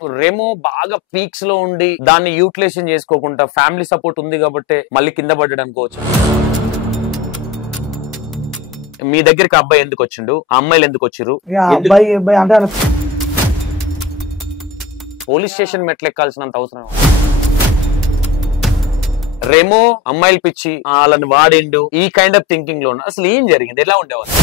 రెమో బాగా పీక్స్ లో ఉండి దాన్ని యూటిలైజేషన్ చేసుకోకుండా ఫ్యామిలీ సపోర్ట్ ఉంది కాబట్టి మళ్ళీ కింద పడ్డాడు అనుకోవచ్చు. మీ దగ్గరికి అబ్బాయి ఎందుకు వచ్చిండు, అమ్మాయిలు ఎందుకు వచ్చిర్రు? పోలీస్ స్టేషన్ మెట్లు ఎక్కాల్సినంత అవసరం. రెమో అమ్మాయిలు పిచ్చి వాళ్ళని వాడిండు ఈ కైండ్ ఆఫ్ థింకింగ్ లో అసలు ఏం జరిగింది, ఎలా ఉండేవాళ్ళు?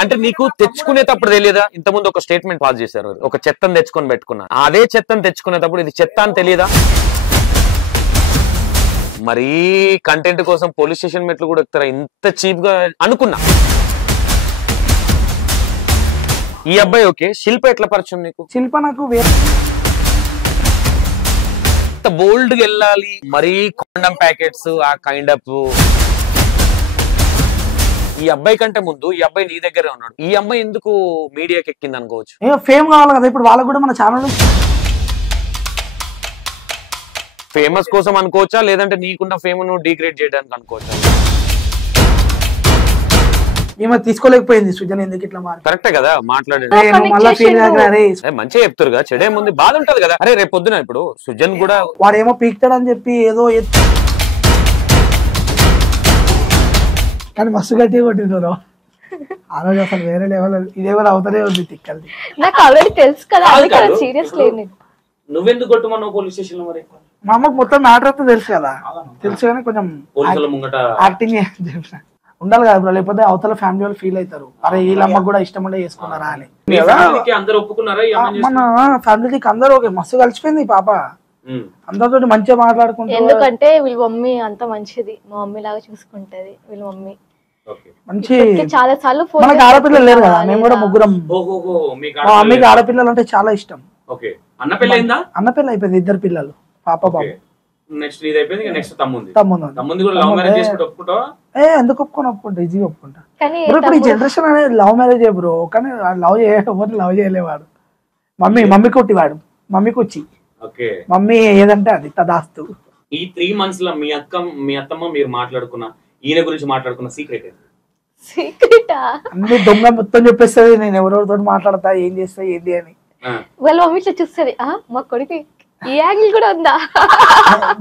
అంటే నీకు తెచ్చుకునేటప్పుడు తెలియదా? ఇంతకుముందు ఒక స్టేట్మెంట్ పాస్ చేశారు, ఒక చెత్తను తెచ్చుకొని పెట్టుకున్నా, అదే చెత్తను తెచ్చుకునేటప్పుడు ఇది చెత్త అని తెలియదా? మరీ కంటెంట్ కోసం పోలీస్ స్టేషన్ మెట్లు కూడా ఎక్కుతారా ఇంత చీప్ గా అనుకున్నా. ఈ అబ్బాయి ఓకే, శిల్ప ఎట్లా పరిచయం నీకు? శిల్ప నాకు బోల్డ్ గా వెళ్ళాలి, మరీ కాండమ్ ప్యాకెట్స్ ఆ కైండ్ ఆఫ్. ఈ అబ్బాయి కంటే ముందు ఈ అబ్బాయి నీ దగ్గరే ఉన్నాడు, ఈ అమ్మాయి ఎందుకు మీడియాకి ఎక్కింది అనుకోవచ్చు? ఫేమ్ కావాలి కదా ఇప్పుడు వాళ్ళకు కూడా మన ఛానల్. ఫేమస్ కోసం అనుకోవచ్చా, లేదంటే నీకున్న ఫేమ్ ను డిగ్రేడ్ చేయడానికి అనుకోవచ్చా? ఏమో తీసుకోలేకపోయింది సుజన్, ఎందుకు ఇట్లా మాట్లాడు? కరెక్టే కదా మాట్లాడేది, మంచిగా చెప్తారు కదా, చెడే ముందు బాధ ఉంటది కదా. అరే రేపు పొద్దున ఇప్పుడు సుజన్ కూడా వాడు ఏమో పీక్తాడని చెప్పి ఏదో కానీ మస్తు గట్టిగా కొట్టిండ్రు ఆ రోజు, అసలు వేరే లెవెల్. ఇదే కూడా అవుతానే ఉంది తిక్కల్ది. నాకు ఆల్రెడీ తెలుసు కదా, సీరియస్ లేదు. నువ్వెందుకు కొట్టుమన్నావు పోలీస్ స్టేషన్ లో? మరి మా అమ్మకు మొత్తం మ్యాటర్ అంతా తెలుసు కదా, తెలుసు కానీ కొంచెం యాక్టింగ్ ఉండాలి కదా బ్రో, లేకపోతే అవతల ఫ్యామిలీ వాళ్ళు ఫీల్ అవుతారు, అరే వీళ్ళమ్మకు కూడా ఇష్టం ఉండే చేసుకున్నారా అని. మన ఫ్యామిలీకి అందరూ ఓకే, మస్తు కలిసిపోయింది పాప, అందరితో మంచిగా మాట్లాడుకుంటారు. ఎందుకంటే వీళ్ళ మమ్మీ అంత మంచిది, మా మమ్మీ లాగా చూసుకుంటది వీళ్ళ మమ్మీ. మంచి చాలా సార్లు మనకి ఆడపిల్లలు లేరు కదా, మేము కూడా ముగ్గురం. మా మమ్మీకి ఆడపిల్లలు అంటే చాలా ఇష్టం. అన్నపిల్ల అయిపోయింది, ఇద్దరు పిల్లలు, పాప బాబు. ఎందుకు ఒప్పుకుంటా, ఈజీగా ఒప్పుకుంటా. ఇప్పుడు ఈ జనరేషన్ అనేది లవ్ మ్యారేజ్ బ్రో, కానీ లవ్ చేయలేవాడు. మమ్మీ కొట్టివాడు, మమ్మీ కొచ్చి మమ్మీ ఏదంటే అది తదాస్తు. ఈ 3 months లో మీ అత్తమ్మ మీరు మాట్లాడుకున్న ఈయన గురించి మాట్లాడుకున్న సీక్రెట్ అన్ని దొంగ మొత్తం చెప్పేస్తుంది, నేను ఎవరెవరితో మాట్లాడతా, ఏం చేస్తా ఏంటి అని. వాళ్ళ మమ్మీ ఇట్లా చూస్తుంది, మా కొడుకు ఈ యాంగిల్ కూడా ఉందా?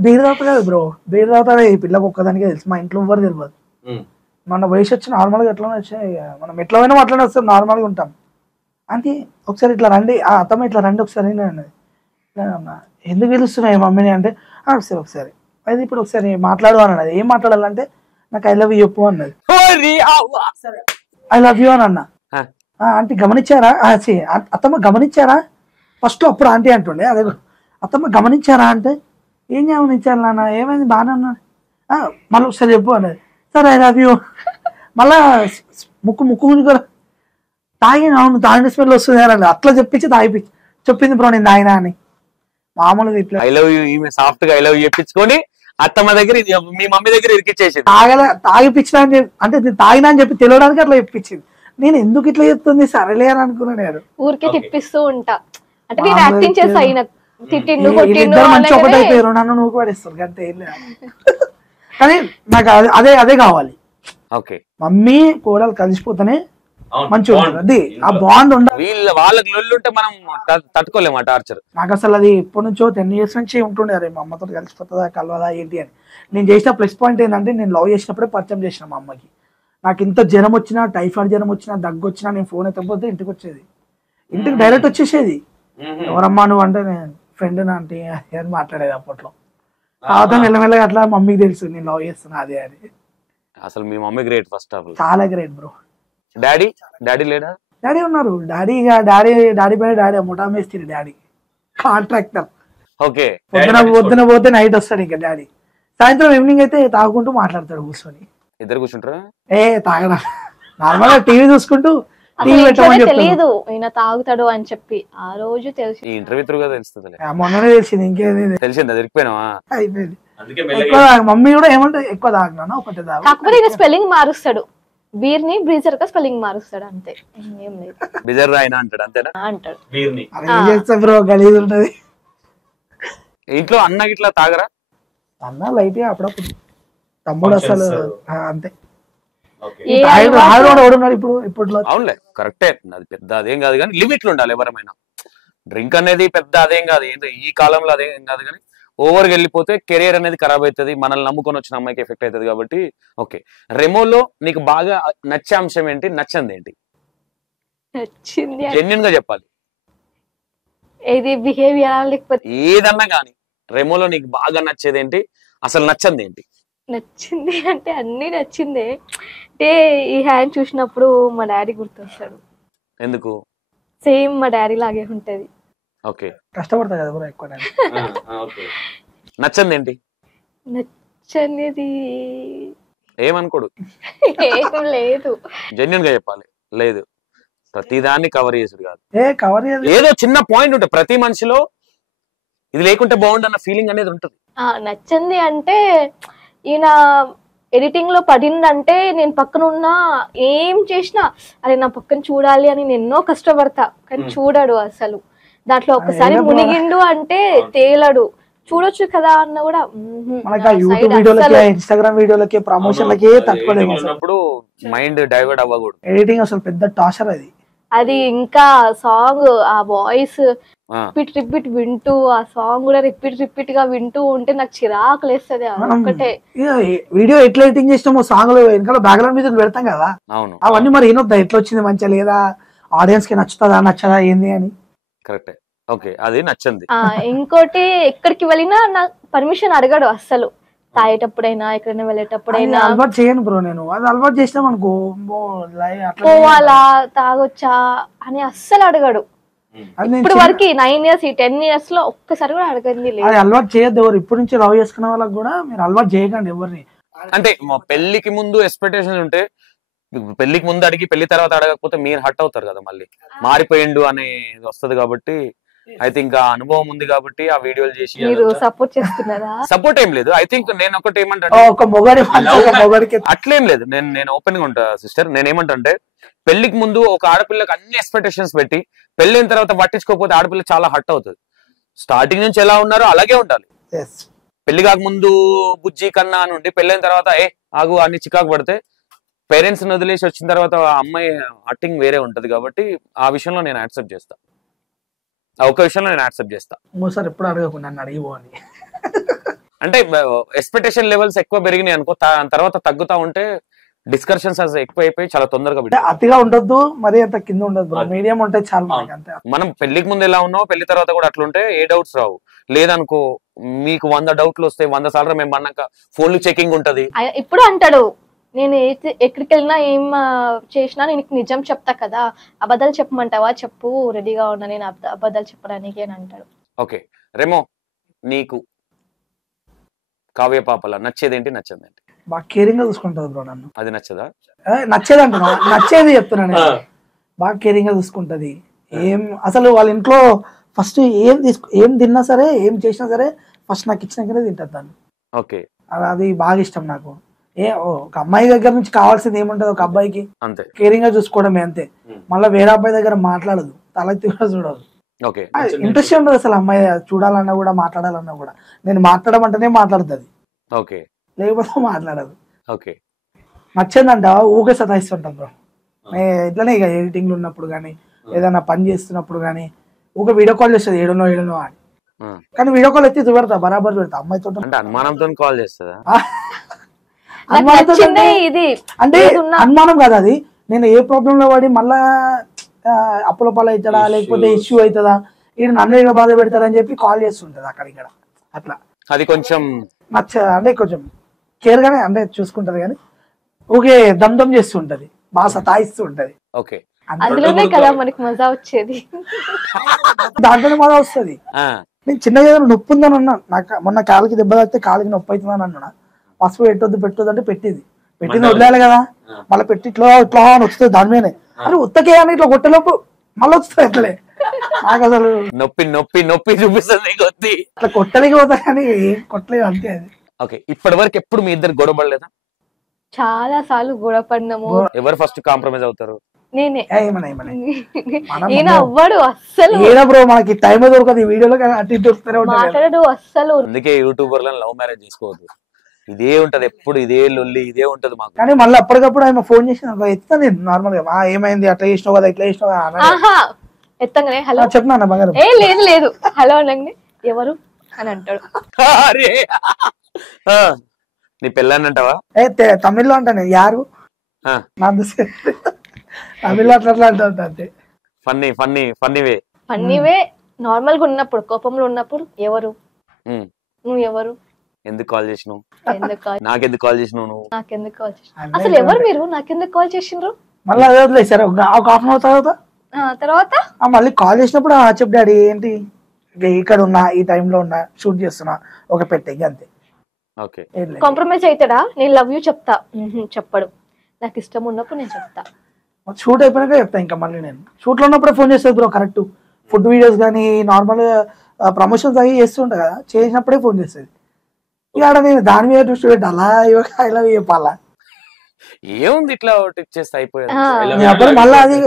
బీర్ తాగుతా కదా బ్రో, బీర్ తాగుతానే ఈ పిల్లకి ఒక్కదానికే తెలుసు, మా ఇంట్లో ఎవ్వరు తెలియదు. మన వయసు వచ్చి నార్మల్ గా ఎట్లా వచ్చాయి, మనం ఎట్లా పోయినా అట్లనే వస్తాం, నార్మల్ గా ఉంటాం. అంటే ఒకసారి ఇట్లా రండి, ఆ అత్తమ్మ ఇట్లా రండి ఒకసారి అన్నది. ఎందుకు పిలుస్తున్నాయి మమ్మీని అంటే సరే ఒకసారి అయితే ఇప్పుడు ఒకసారి మాట్లాడు అన్నది. ఏం మాట్లాడాలంటే నాకు ఐ లవ్ యూ చెప్పు అన్నది. ఐ లవ్ యూ అని అన్నా. ఆంటీ గమనించారా, అత్తమ్మ గమనించారా ఫస్ట్, అప్పుడు ఆంటీ అంటుండే, అదే అత్తమ్మ గమనించారా అంటే ఏం గమనించారు నాన్న, ఏమైంది బాగానే అన్నా, మళ్ళీ ఒకసారి చెప్పు అన్నది. సరే ఐ లవ్ యూ. మళ్ళా ముక్కు కూడా తాగిన, అవును తాగిన స్మెల్ వస్తుంది అని అట్లా చెప్పించి చెప్పింది బ్రో నేను తాగినా అని. మామూలుగా ఇట్లా ఐ లవ్ యూ ఈమె సాఫ్ట్ గా ఐ లవ్ యూ చెప్పించుకొని అత్తమ్మ దగ్గర మీ మమ్మీ దగ్గర ఇరికిచ్చేసింది. తాగిపించిన అని చెప్పి, అంటే తాగినా అని చెప్పి తెలియడానికి అట్లా చెప్పించింది. నేను ఎందుకు ఇట్లా చెప్తుంది సరేలే అని అనుకున్నాను. ఊరికే తిప్పిస్తూ ఉంటా, అంటే నేను యాక్టింగ్ చేస్తా, మంచి ఒకటి అయిపోయారు, నన్ను నువ్వు పడేస్తారు అంతే ఏం లేదు. కానీ నాకు అదే కావాలి. మమ్మీ కోడలు కలిసిపోతేనే మంచిగా ఉంటుంది, అది ఆ బాండ్ ఉండాలి. వాళ్ళకి లొల్లుంటే మనం తట్టుకోలేము ఆ టార్చర్. నాకు అసలు అది ఎప్పటి నుంచో 10 years నుంచి ఉంటుండే, అరే మా అమ్మతో కలిసిపోతుందా కలవదా ఏంటి అని. నేను చేసిన ప్లస్ పాయింట్ ఏంటంటే, నేను లవ్ చేసినప్పుడే పరిచయం చేసిన మా అమ్మకి. నాకు ఇంత జ్వరం వచ్చినా, టైఫాయిడ్ జ్వరం వచ్చినా, దగ్గు వచ్చినా నేను ఫోన్ ఎత్తకపోతే ఇంటికి వచ్చేది, ఇంటికి డైరెక్ట్ వచ్చేసేది. ఎవరమ్మా నువ్వు అంటే నేను ఫ్రెండ్ అంటే అని మాట్లాడేది అప్పట్లో. తర్వాత మెల్లమెల్లగా అట్లా మమ్మీకి తెలుసు నేను లవ్ చేస్తున్నా అదే అని. అసలు మీ mummy great, first of all చాలా గ్రేట్ బ్రో. డాడీ లేడా? డాడీ ఉన్నారు. డాడీ పైన డాడీ ముఠా మేస్త్రి, డాడీ కాంట్రాక్టర్. పొద్దున పోతే నైట్ వస్తాడు ఇంకా డాడీ. సాయంత్రం ఈవినింగ్ అయితే తాగుకుంటూ మాట్లాడతాడు కూర్చొని. ఇద్దరు కూర్చుంటారా? తాగడా, నార్మల్ గా టీవీ చూసుకుంటూ తెలియదు ఈయన తాగుతాడు అని చెప్పి. ఆ రోజు తెలిసి ఇంటర్వ్యూ తెలుస్తుంది, మొన్ననే తెలిసింది. ఇంకేది తెలిసిందా? దొరికిపోయినావా? అయిపోయింది. మమ్మీ కూడా ఏమంటే ఎక్కువ తాగినా ఒకటే తాగు, కాకపోతే ఈయన స్పెల్లింగ్ మారుస్తాడు, బీర్ ని బ్రీజర్ గా స్పెల్లింగ్ మారుస్తాడు అంతే, ఏం లేదు. బిజర్ రాయినా అంటాడు అంతేనా? అంటాడు. బ్రో గలీజ్ ఉంటది. ఇంట్లో అన్న ఇట్లా తాగరా? అన్న లైట్ గా అప్పుడప్పుడు, తమ్ముడు అసలు అంతే. ఇప్పుడు ఇప్పట్లో అవునులే కరెక్టే, అది పెద్ద అదేం కాదు కానీ లిమిట్లు ఉండాలి ఎవరమైనా. డ్రింక్ అనేది పెద్ద అదేం కాదు, ఏంటో ఈ కాలంలో అదేం కాదు, కానీ ఓవర్కి వెళ్ళిపోతే కెరీర్ అనేది ఖరాబ్ అవుతుంది, మనల్ని నమ్ముకొని వచ్చిన అమ్మాయికి ఎఫెక్ట్ అవుతుంది. కాబట్టి ఓకే, రెమోలో నీకు బాగా నచ్చే అంశం ఏంటి, నచ్చంది ఏంటి? నచ్చింది జెన్యున్ గా చెప్పాలి, ఏది బిహేవియర్ లేకపోతే ఏదన్నా కానీ రెమోలో నీకు బాగా నచ్చేది ఏంటి, అసలు నచ్చంది ఏంటి? నచ్చింది అంటే అన్ని నచ్చిందే. అంటే ఈ హ్యాండ్ చూసినప్పుడు మా డాడీ గుర్తొస్తాడు. ఎందుకు? సేమ్ మా డాడీ లాగే ఉంటది. ఓకే, కష్టపడతా కదా బ్రో ఎక్కువ నచ్చంది ఏంటి? నచ్చనిది ఏమనుకోడు, ఏం లేదు. జెన్యున్ గా చెప్పాలి, లేదు ప్రతిదాన్ని కవర్ చేసుడు కాదు, కవర్ ఏదో చిన్న పాయింట్ ఉంటుంది ప్రతి మనిషిలో, ఇది లేకుంటే బాగుండు అన్న ఫీలింగ్ అనేది ఉంటుంది. నచ్చింది అంటే ఈయన ఎడిటింగ్ లో పడిందంటే నేను పక్కన ఉన్నా ఏం చేసినా అరే నా పక్కన చూడాలి అని నేను ఎన్నో కష్టపడతా, కానీ చూడడు అసలు. దాంట్లో ఒకసారి మునిగిండు అంటే తేలడు, చూడొచ్చు కదా అన్న కూడా యూట్యూబ్ వీడియోలకి ఇన్స్టాగ్రామ్ వీడియోలకి ప్రమోషన్లకి తట్టుకోలేము. మైండ్ డైవర్ట్ అవ్వకూడదు. ఎడిటింగ్ అసలు పెద్ద టార్చర్ అది. అది ఇంకా సాంగ్ ఆ వాయిస్ రిపీట్ వింటూ ఆ సాంగ్ కూడా రిపీట్ గా వింటూ ఉంటే నాకు చిరాకు లేస్తుంది. ఒకటే వీడియో ఎట్లా ఎడిటింగ్ చేసినామో సాంగ్ లో వెనకాల బ్యాక్గ్రౌండ్ మ్యూజిక్ పెడతాం కదా, అవన్నీ మరి ఏనొద్దా ఎట్లా వచ్చింది మంచిగా లేదా, ఆడియన్స్ కి నచ్చుతుందా నచ్చదా ఏంది అని. కరెక్ట్, ఓకే, అది నచ్చింది. ఇంకోటి ఎక్కడికి వెళ్ళినా నాకు పర్మిషన్ అడగడు అస్సలు, తాగేటప్పుడైనా ఎక్కడైనా వెళ్ళేటప్పుడైనా. అలవాటు చేయను బ్రో నేను, అది అలవాటు చేసినాం అనుకో పోవాలా తాగొచ్చా అని అస్సలు అడగడు. ఇప్పుడు వరకు 9 years 10 years లో ఒక్కసారి కూడా అడగండి లేదు. అది అలవాటు చేయొద్దు ఎవరు, ఇప్పటి నుంచి లవ్ చేసుకున్న వాళ్ళకి కూడా మీరు అలవాటు చేయకండి ఎవరిని. అంటే పెళ్లికి ముందు ఎక్స్పెక్టేషన్ ఉంటే, పెళ్లికి ముందు అడిగి పెళ్లి తర్వాత అడగకపోతే మీరు హట్ అవుతారు కదా, మళ్ళీ మారిపోయిండు అనేది వస్తుంది. కాబట్టి ఐ థింక్ ఆ అనుభవం ఉంది కాబట్టి ఆ వీడియోలు చేసి సపోర్ట్ చేస్తున్నారా? సపోర్ట్ ఏం లేదు. ఐ థింక్ నేను ఒకటి ఏమంటా, అట్లేం లేదు, నేను ఓపెన్ గా ఉంటా సిస్టర్. నేను ఏమంటే పెళ్లికి ముందు ఒక ఆడపిల్లకి అన్ని ఎక్స్పెక్టేషన్స్ పెట్టి పెళ్ళైన తర్వాత పట్టించుకోకపోతే ఆడపిల్ల చాలా హట్ అవుతుంది. స్టార్టింగ్ నుంచి ఎలా ఉన్నారో అలాగే ఉండాలి. పెళ్లి కాకముందు బుజ్జి కన్నా అని ఉండి పెళ్ళైన తర్వాత ఆగు అన్ని చికాకు పడితే పేరెంట్స్ ని వదిలేసి వచ్చిన తర్వాత అమ్మాయి హట్టింగ్ వేరే ఉంటది. కాబట్టి ఆ విషయంలో నేను యాక్సెప్ట్ చేస్తా, ఒక విషయంలో నేను యాక్సెప్ట్ చేస్తా. ఎప్పుడు అడగకుండా అడిగిపో అని. అంటే ఎక్స్పెక్టేషన్ లెవెల్స్ ఎక్కువ పెరిగినాయి అనుకో, తర్వాత తగ్గుతా ఉంటే డిస్కషన్స్ ఎక్కువ అయిపోయి చాలా తొందరగా అతిగా ఉండొద్దు, మరి అంత కింద ఉండదు, మీడియం ఉంటే చాలా. మనం పెళ్లికి ముందు ఎలా ఉన్నావు పెళ్లి తర్వాత కూడా అట్లుంటే ఏ డౌట్స్ రావు. లేదనుకో మీకు 100 డౌట్లు వస్తాయి, 100 సార్లు మేము అన్నాక ఫోన్లు చెకింగ్ ఉంటది. ఇప్పుడు అంటాడు నేను ఎక్కడికి వెళ్ళినా ఏం చేసినా నేను నిజం చెప్తా కదా, అబద్ధాలు చెప్పమంటావా చెప్పు, రెడీగా ఉన్నా నేను అబద్ధాలు చెప్పడానికి అని అంటాడు. ఓకే రెమో, నీకు కావ్య పాపల నచ్చేదేంటి నచ్చదేంటి? బాగా కేరింగ్ గా చూసుకుంటది బ్రో నన్ను. అది నచ్చదా? నచ్చేది అంటున్నా, నచ్చేది చెప్తున్నాను. బాగా కేరింగ్ గా చూసుకుంటది. ఏం అసలు వాళ్ళ ఇంట్లో ఫస్ట్ ఏం తిన్నా సరే ఏం చేసినా సరే ఫస్ట్ నాకు ఇచ్చినాకనే తింటది దాన్ని. ఓకే, అది బాగా ఇష్టం నాకు. ఒక అమ్మాయి దగ్గర నుంచి కావాల్సింది ఏముంటది, ఒక అబ్బాయికి అంతే కేరింగ్ గా చూసుకోవడమే అంతే. మళ్ళీ వేరే అబ్బాయి దగ్గర మాట్లాడదు, తలెత్తి కూడా చూడదు. ఇంట్రెస్ట్ ఉండదు అసలు అమ్మాయి చూడాలన్నా కూడా మాట్లాడాలన్నా కూడా. నేను మాట్లాడమంటేనే మాట్లాడుతుంది, లేకపోతే మాట్లాడదు. నచ్చిందంట ఊకే సతాయిస్తుంటాం బ్రో. ఇట్లనే ఇక ఎడిటింగ్ లో ఉన్నప్పుడు కానీ ఏదైనా పని చేస్తున్నప్పుడు కానీ ఊకే వీడియో కాల్ చేస్తుంది, ఏడునో అని. కానీ వీడియో కాల్ ఎత్తి చూపెడతా, బరాబర్ పెడతా అమ్మాయితో. అనుమానంతో కాల్ చేస్తుందా? అంటే అనుమానం కాదు అది. నేను ఏ ప్రాబ్లం లో పడి మళ్ళా అప్పుల పాలు అవుతాడా లేకపోతే ఇష్యూ అవుతుందా, ఈయన నన్ను బాధ పెడతాడని చెప్పి కాల్ చేస్తుంటది అక్కడ ఇక్కడ. అట్లా అది కొంచెం అంటే కొంచెం కేర్ గానే అంటే చూసుకుంటది, కానీ ఊకే దమ్దం చేస్తుంటది, బాగా సతాయిస్తూ ఉంటది. అందులోనే కదా మనకి మజా వచ్చేది, దాంట్లోనే మజా వస్తుంది. నేను చిన్నగా నొప్పి ఉందని అన్నా, నాకు మొన్న కాలికి దెబ్బ తాకితే కాలికి నొప్పి అవుతుందని అన్నా. పసుపు పెట్టొద్దు అంటే పెట్టింది వదిలేయాలి కదా, మళ్ళీ పెట్టి ఇట్లా ఇట్లా వస్తుంది దాని మీదనే. అరే ఉత్తకే అని ఇట్లా కొట్టేలోపు మళ్ళీ వస్తుంది ఎట్లే. నాకు అసలు నొప్పి నొప్పి నొప్పి చూపిస్తుంది అట్లా కొట్టలేక పోతా కానీ కొట్టలేదు అంతే. అది ఓకే, ఇప్పటి వరకు ఎప్పుడు మీ ఇద్దరు గొడవ పడలేదా? చాలా సార్లు గొడవ పడినాము. ఎవరు ఫస్ట్ కాంప్రమైజ్ అవుతారు? నేనే. అవ్వడు అస్సలు బ్రో, మనకి టైం దొరకదు ఈ వీడియోలో మాట్లాడు అస్సలు. అందుకే యూట్యూబర్లను లవ్ మ్యారేజ్ చేసుకోవద్దు, ఇదే ఉంటది ఎప్పుడు, ఇదే లొల్లి ఇదే ఉంటది మాకు. కానీ మళ్ళీ అప్పటికప్పుడు ఆయన ఫోన్ చేసి ఎత్తా నేను నార్మల్ గా ఏమైంది అట్లా చేసినావు కదా ఇట్లా చేసినావు కదా. ఎత్తంగానే హలో చెప్పినా బంగారం ఏ లేదు లేదు హలో అనగానే ఎవరు అని అంటాడు. అరే నీ పెళ్ళాన్ని అంటావా? తమిళ్లో అంటాను యారు నా తమిళ్లో అట్లా అంతే. ఫన్నీ ఫన్నీ ఫన్నీవే ఫన్నీవే. నార్మల్ గా ఉన్నప్పుడు కోపంలో ఉన్నప్పుడు ఎవరు నువ్వు ఎవరు ఎందుకు కాల్ చేసినావు ఎందుకు కాల్ నాకెందుకు కాల్ చేసినావు నువ్వు నాకెందుకు కాల్ చేసి అసలు ఎవరు మీరు నాకెందుకు కాల్ చేసిండ్రు మళ్ళీ అదే వదిలేసారు ఒక హాఫ్ అన్ అవర్ తర్వాత మళ్ళీ కాల్ చేసినప్పుడు చెప్పు డాడీ ఏంటి ఇక్కడ ఉన్నా ఈ టైంలో ఉన్నా షూట్ చేస్తున్నా ఒక పెట్టే అంతే. ఓకే కాంప్రమైజ్ అవుతాడా? నేను లవ్ యూ చెప్తా చెప్పడు. నాకు ఇష్టం ఉన్నప్పుడు నేను చెప్తా. షూట్ అయిపోయినాక చెప్తా. ఇంకా మళ్ళీ నేను షూట్ లో ఉన్నప్పుడే ఫోన్ చేస్తుంది బ్రో. కరెక్ట్ ఫుడ్ వీడియోస్ కానీ నార్మల్ ప్రమోషన్స్ అవి చేస్తుంటా కదా, చేసినప్పుడే ఫోన్ చేస్తుంది. ఇక నేను దాని మీద దృష్టి పెట్టి అలా ఇలా చెప్పాలా ఏముంది ఇట్లా ఒకటి ఇచ్చేస్తే అయిపోయాడు. అప్పుడు మళ్ళీ అది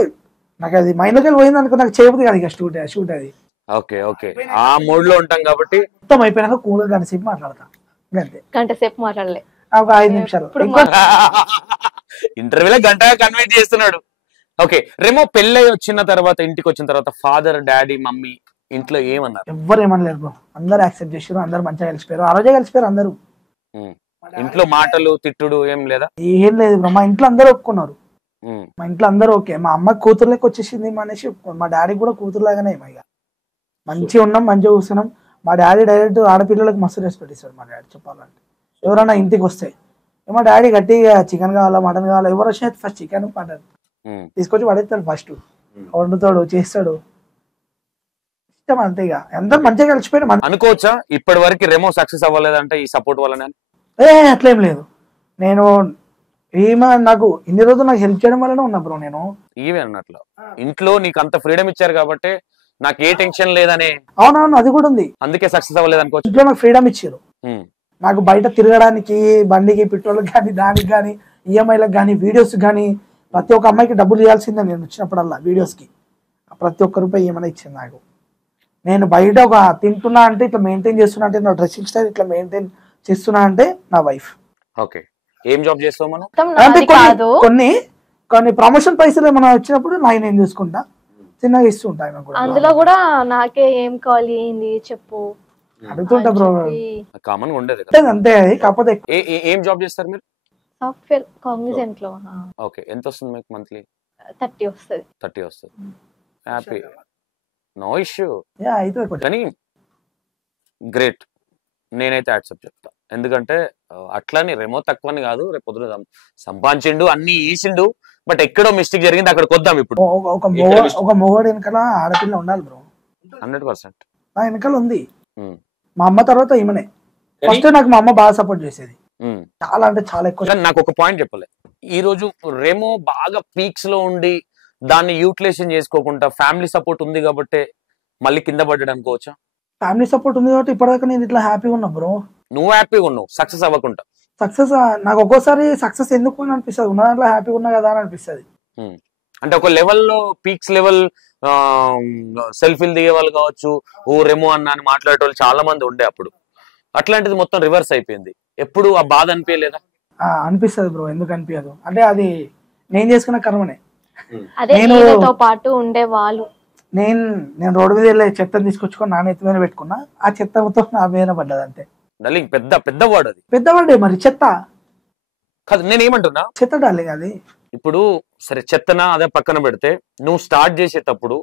నాకు అది మైండ్లోకి వెళ్ళి పోయింది అనుకో, నాకు చేయబుద్ది కదా ఇక షూట్ అది. ఓకే ఓకే ఆ మూడ్ లో ఉంటాం కాబట్టి మొత్తం అయిపోయినాక కూల్ గంట సేపు మాట్లాడతా అంతే. గంట సేపు మాట్లాడలే ఒక 5 నిమిషాలు ఇంటర్వ్యూలో గంటగా కన్వర్ట్ చేస్తున్నాడు. ఓకే రెమో పెళ్ళై వచ్చిన తర్వాత ఇంటికి వచ్చిన తర్వాత ఫాదర్ డాడీ మమ్మీ ఇంట్లో ఏమన్నారు? ఎవ్వరు ఏమనలేరు బ్రో. అందరు యాక్సెప్ట్ చేసారు, అందరు మంచిగా కలిసిపోయారు. ఆ రోజే కలిసిపోయారు అందరూ. ఇంట్లో మాటలు తిట్టుడు ఏం లేదా? ఏం లేదు బ్రో. మా ఇంట్లో అందరూ ఒప్పుకున్నారు. మా ఇంట్లో అందరూ ఓకే. మా అమ్మ కూతురులోకి వచ్చేసింది అనేసి, మా డాడీ కూడా కూతురులాగానే ఇక మంచిగా ఉన్నాం, మంచిగా కూర్చున్నాం. మా డాడీ డైరెక్ట్ ఆడపిల్లలకు మస్తు రెస్పెక్ట్ ఇస్తాడు మా డాడీ. చెప్పాలంటే ఎవరైనా ఇంటికి వస్తే మా డాడీ గట్టిగా చికెన్ కావాలా మటన్ కావాలా, ఎవరు వచ్చినా ఫస్ట్ చికెన్ మటన్ తీసుకొచ్చి పడేస్తాడు. ఫస్ట్ వండుతాడు, చేస్తాడు. ఇష్టం అంతే. ఇక అందరూ మంచిగా కలిసిపోయాడు. అనుకోవచ్చా ఇప్పటి వరకు రెమో సక్సెస్ అవ్వలేదంటే ఈ సపోర్ట్ వల్లనే? అట్లేం లేదు. నేను ఈమె నాకు ఇన్ని రోజులు నాకు హెల్ప్ చేయడం వల్లనే ఉన్నా బ్రో. నేను ఈవే అన్నట్లు ఇంట్లో నీకు అంత ఫ్రీడమ్ ఇచ్చారు కాబట్టి నాకు ఏ టెన్షన్ లేదనే. అవునవును అది కూడా ఉంది. అందుకే సక్సెస్ అవ్వలేదు అనుకోవచ్చు. ఇంట్లో నాకు ఫ్రీడమ్ ఇచ్చారు. నాకు బయట తిరగడానికి బండికి పెట్రోల్కి కానీ దానికి కానీ ఈఎంఐలకు కానీ వీడియోస్ కానీ ప్రతి ఒక్క అమ్మాయికి డబ్బులు ఇవ్వాల్సిందే. నేను వచ్చినప్పుడల్లా వీడియోస్కి ప్రతి ఒక్క రూపాయి ఏమైనా ఇచ్చింది నాకు. నేను బయట ఒక తింటున్నా అంటే ఇట్లా మెయింటైన్ చేస్తున్నా అంటే, నా డ్రెస్సింగ్ స్టైల్ ఇట్లా మెయింటైన్ చేస్తున్నా అంటే నా వైఫ్. ఓకే ఏం జాబ్ చేస్తావు మనం? అంటే కొన్ని ప్రమోషన్ పైసలు ఏమైనా వచ్చినప్పుడు నేను చూసుకుంటా, చిన్నగా ఇస్తుంటా. అందులో కూడా నాకే ఏం కావాలి ఏంది చెప్పు అడుగుతుంటా బ్రో. కామన్ గా ఉండేది అంతే. కాకపోతే ఏం జాబ్ చేస్తారు మీరు? సాఫ్ట్వేర్ కాగ్నిజెంట్ లో. ఓకే ఎంత వస్తుంది మీకు మంత్లీ? 30 వస్తుంది. 30 వస్తుంది. Happy, no issue. కానీ గ్రేట్. నేనైతే యాక్సెప్ట్ చెప్తా. ఎందుకంటే అట్లని రెమో తక్కువని కాదు, రేపు పొద్దున సంపాదించిండు అన్ని ఈసిండు, బట్ ఎక్కడో మిస్టేక్ జరిగింది. అక్కడికి వద్దాం. ఇప్పుడు ఒక మొగోడు వెనకాల ఆడపిల్ల ఉండాలి బ్రో. 100% నా వెనకాల ఉంది. మా అమ్మ తర్వాత ఈమెనే. ఫస్ట్ నాకు మా అమ్మ బాగా సపోర్ట్ చేసేది, చాలా అంటే చాలా ఎక్కువ. నాకు ఒక పాయింట్ చెప్పలే. ఈ రోజు రెమో బాగా పీక్స్ లో ఉండి దాన్ని యూటిలైజేషన్ చేసుకోకుండా ఫ్యామిలీ సపోర్ట్ ఉంది కాబట్టి మళ్ళీ కింద పడ్డాడు అనుకోవచ్చా? ఫ్యామిలీ సపోర్ట్ ఉంది కాబట్టి ఇప్పటిదాకా నేను ఇట్లా హ్యాపీగా ఉన్నా బ్రో. నువ్వు హ్యాపీగా ఉన్నావు సక్సెస్ అవ్వకుండా. సక్సెస్ నాకు ఒక్కోసారి సక్సెస్ ఎందుకు అని అనిపిస్తుంది, ఉన్న దాంట్లో హ్యాపీగా ఉన్నా కదా అని అనిపిస్తుంది. అంటే ఒక లెవెల్లో పీక్స్ లెవెల్ సెల్ఫీలు దిగే వాళ్ళు కావచ్చు, ఓ రెమో అన్న అని మాట్లాడే వాళ్ళు చాలా మంది ఉండే అప్పుడు. అట్లాంటిది మొత్తం రివర్స్ అయిపోయింది. ఎప్పుడు ఆ బాధ అనిపించలేదా? అనిపిస్తుంది బ్రో. ఎందుకు అనిపించదు అంటే అది నేను చేసుకున్న కర్మనే. నేను పాటు ఉండే వాళ్ళు నేను రోడ్డు మీద వెళ్ళే చెత్తను తీసుకొచ్చుకొని నా నెత్తి మీద పెట్టుకున్నా, ఆ చెత్త మొత్తం నా మీద పడ్డది అంతే. డార్లింగ్ పెద్ద వర్డ్ అది. పెద్ద వర్డే మరి చెత్త కాదు. నేనేమంటున్నా చెత్త డార్లింగ్ అది. ఇప్పుడు సరే చెత్తన అదే పక్కన పెడితే, నువ్వు స్టార్ట్ చేసేటప్పుడు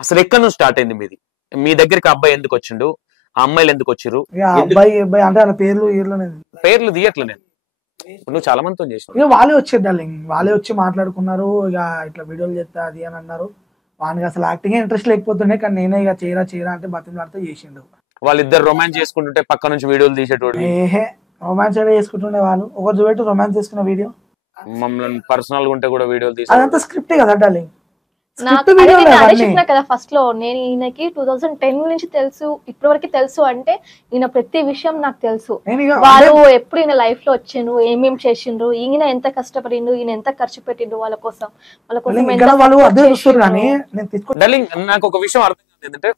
అసలు ఎక్కడ నువ్వు స్టార్ట్ అయింది మీది? మీ దగ్గరికి అబ్బాయి ఎందుకు వచ్చిండు, ఆ అమ్మాయిలు ఎందుకు వచ్చిర్రు? అబ్బాయి అంటే వాళ్ళ పేర్లు తీయట్లే నేను. నువ్వు చాలా మందితో చేసినావు. ఇక వాళ్ళే వచ్చారు డార్లింగ్, వాళ్ళే వచ్చి మాట్లాడుకున్నారు. ఇక ఇట్లా వీడియోలు చేస్తా అది అని అన్నారు. వానికి అసలు యాక్టింగ్ ఇంట్రెస్ట్ లేకపోతుండే, కానీ నేనే ఇక చేయరా అంటే బతిమలాడితే చేసిండు. వాళ్ళిద్దరు రొమాన్స్ చేసుకుంటుంటే పక్క నుంచి వీడియోలు తీసేటోడు. రొమాన్స్ అయితే చేసుకుంటుండే వాళ్ళు. ఒకరు చూపెట్టు రొమాన్స్ చేసుకున్న వీడియో. మమ్మల్ని పర్సనల్ గా ఉంటే కూడా వీడియోలు తీసి అదంతా స్క్రిప్టే కదా డార్లింగ్. చెప్పినా కదా ఫస్ట్ లో, నేను ఈయనకి 2010 నుంచి తెలుసు, ఇప్పటి వరకు తెలుసు. అంటే ఈయన ప్రతి విషయం నాకు తెలుసు. వాళ్ళు ఎప్పుడు ఈయన లైఫ్ లో వచ్చిండ్రు, ఏమేం చేసిండ్రు, ఈయన ఎంత కష్టపడిండు, ఈయన ఎంత ఖర్చు పెట్టిండు వాళ్ళ కోసం. నాకు ఒక విషయం అర్థం కాదు ఏంటంటే,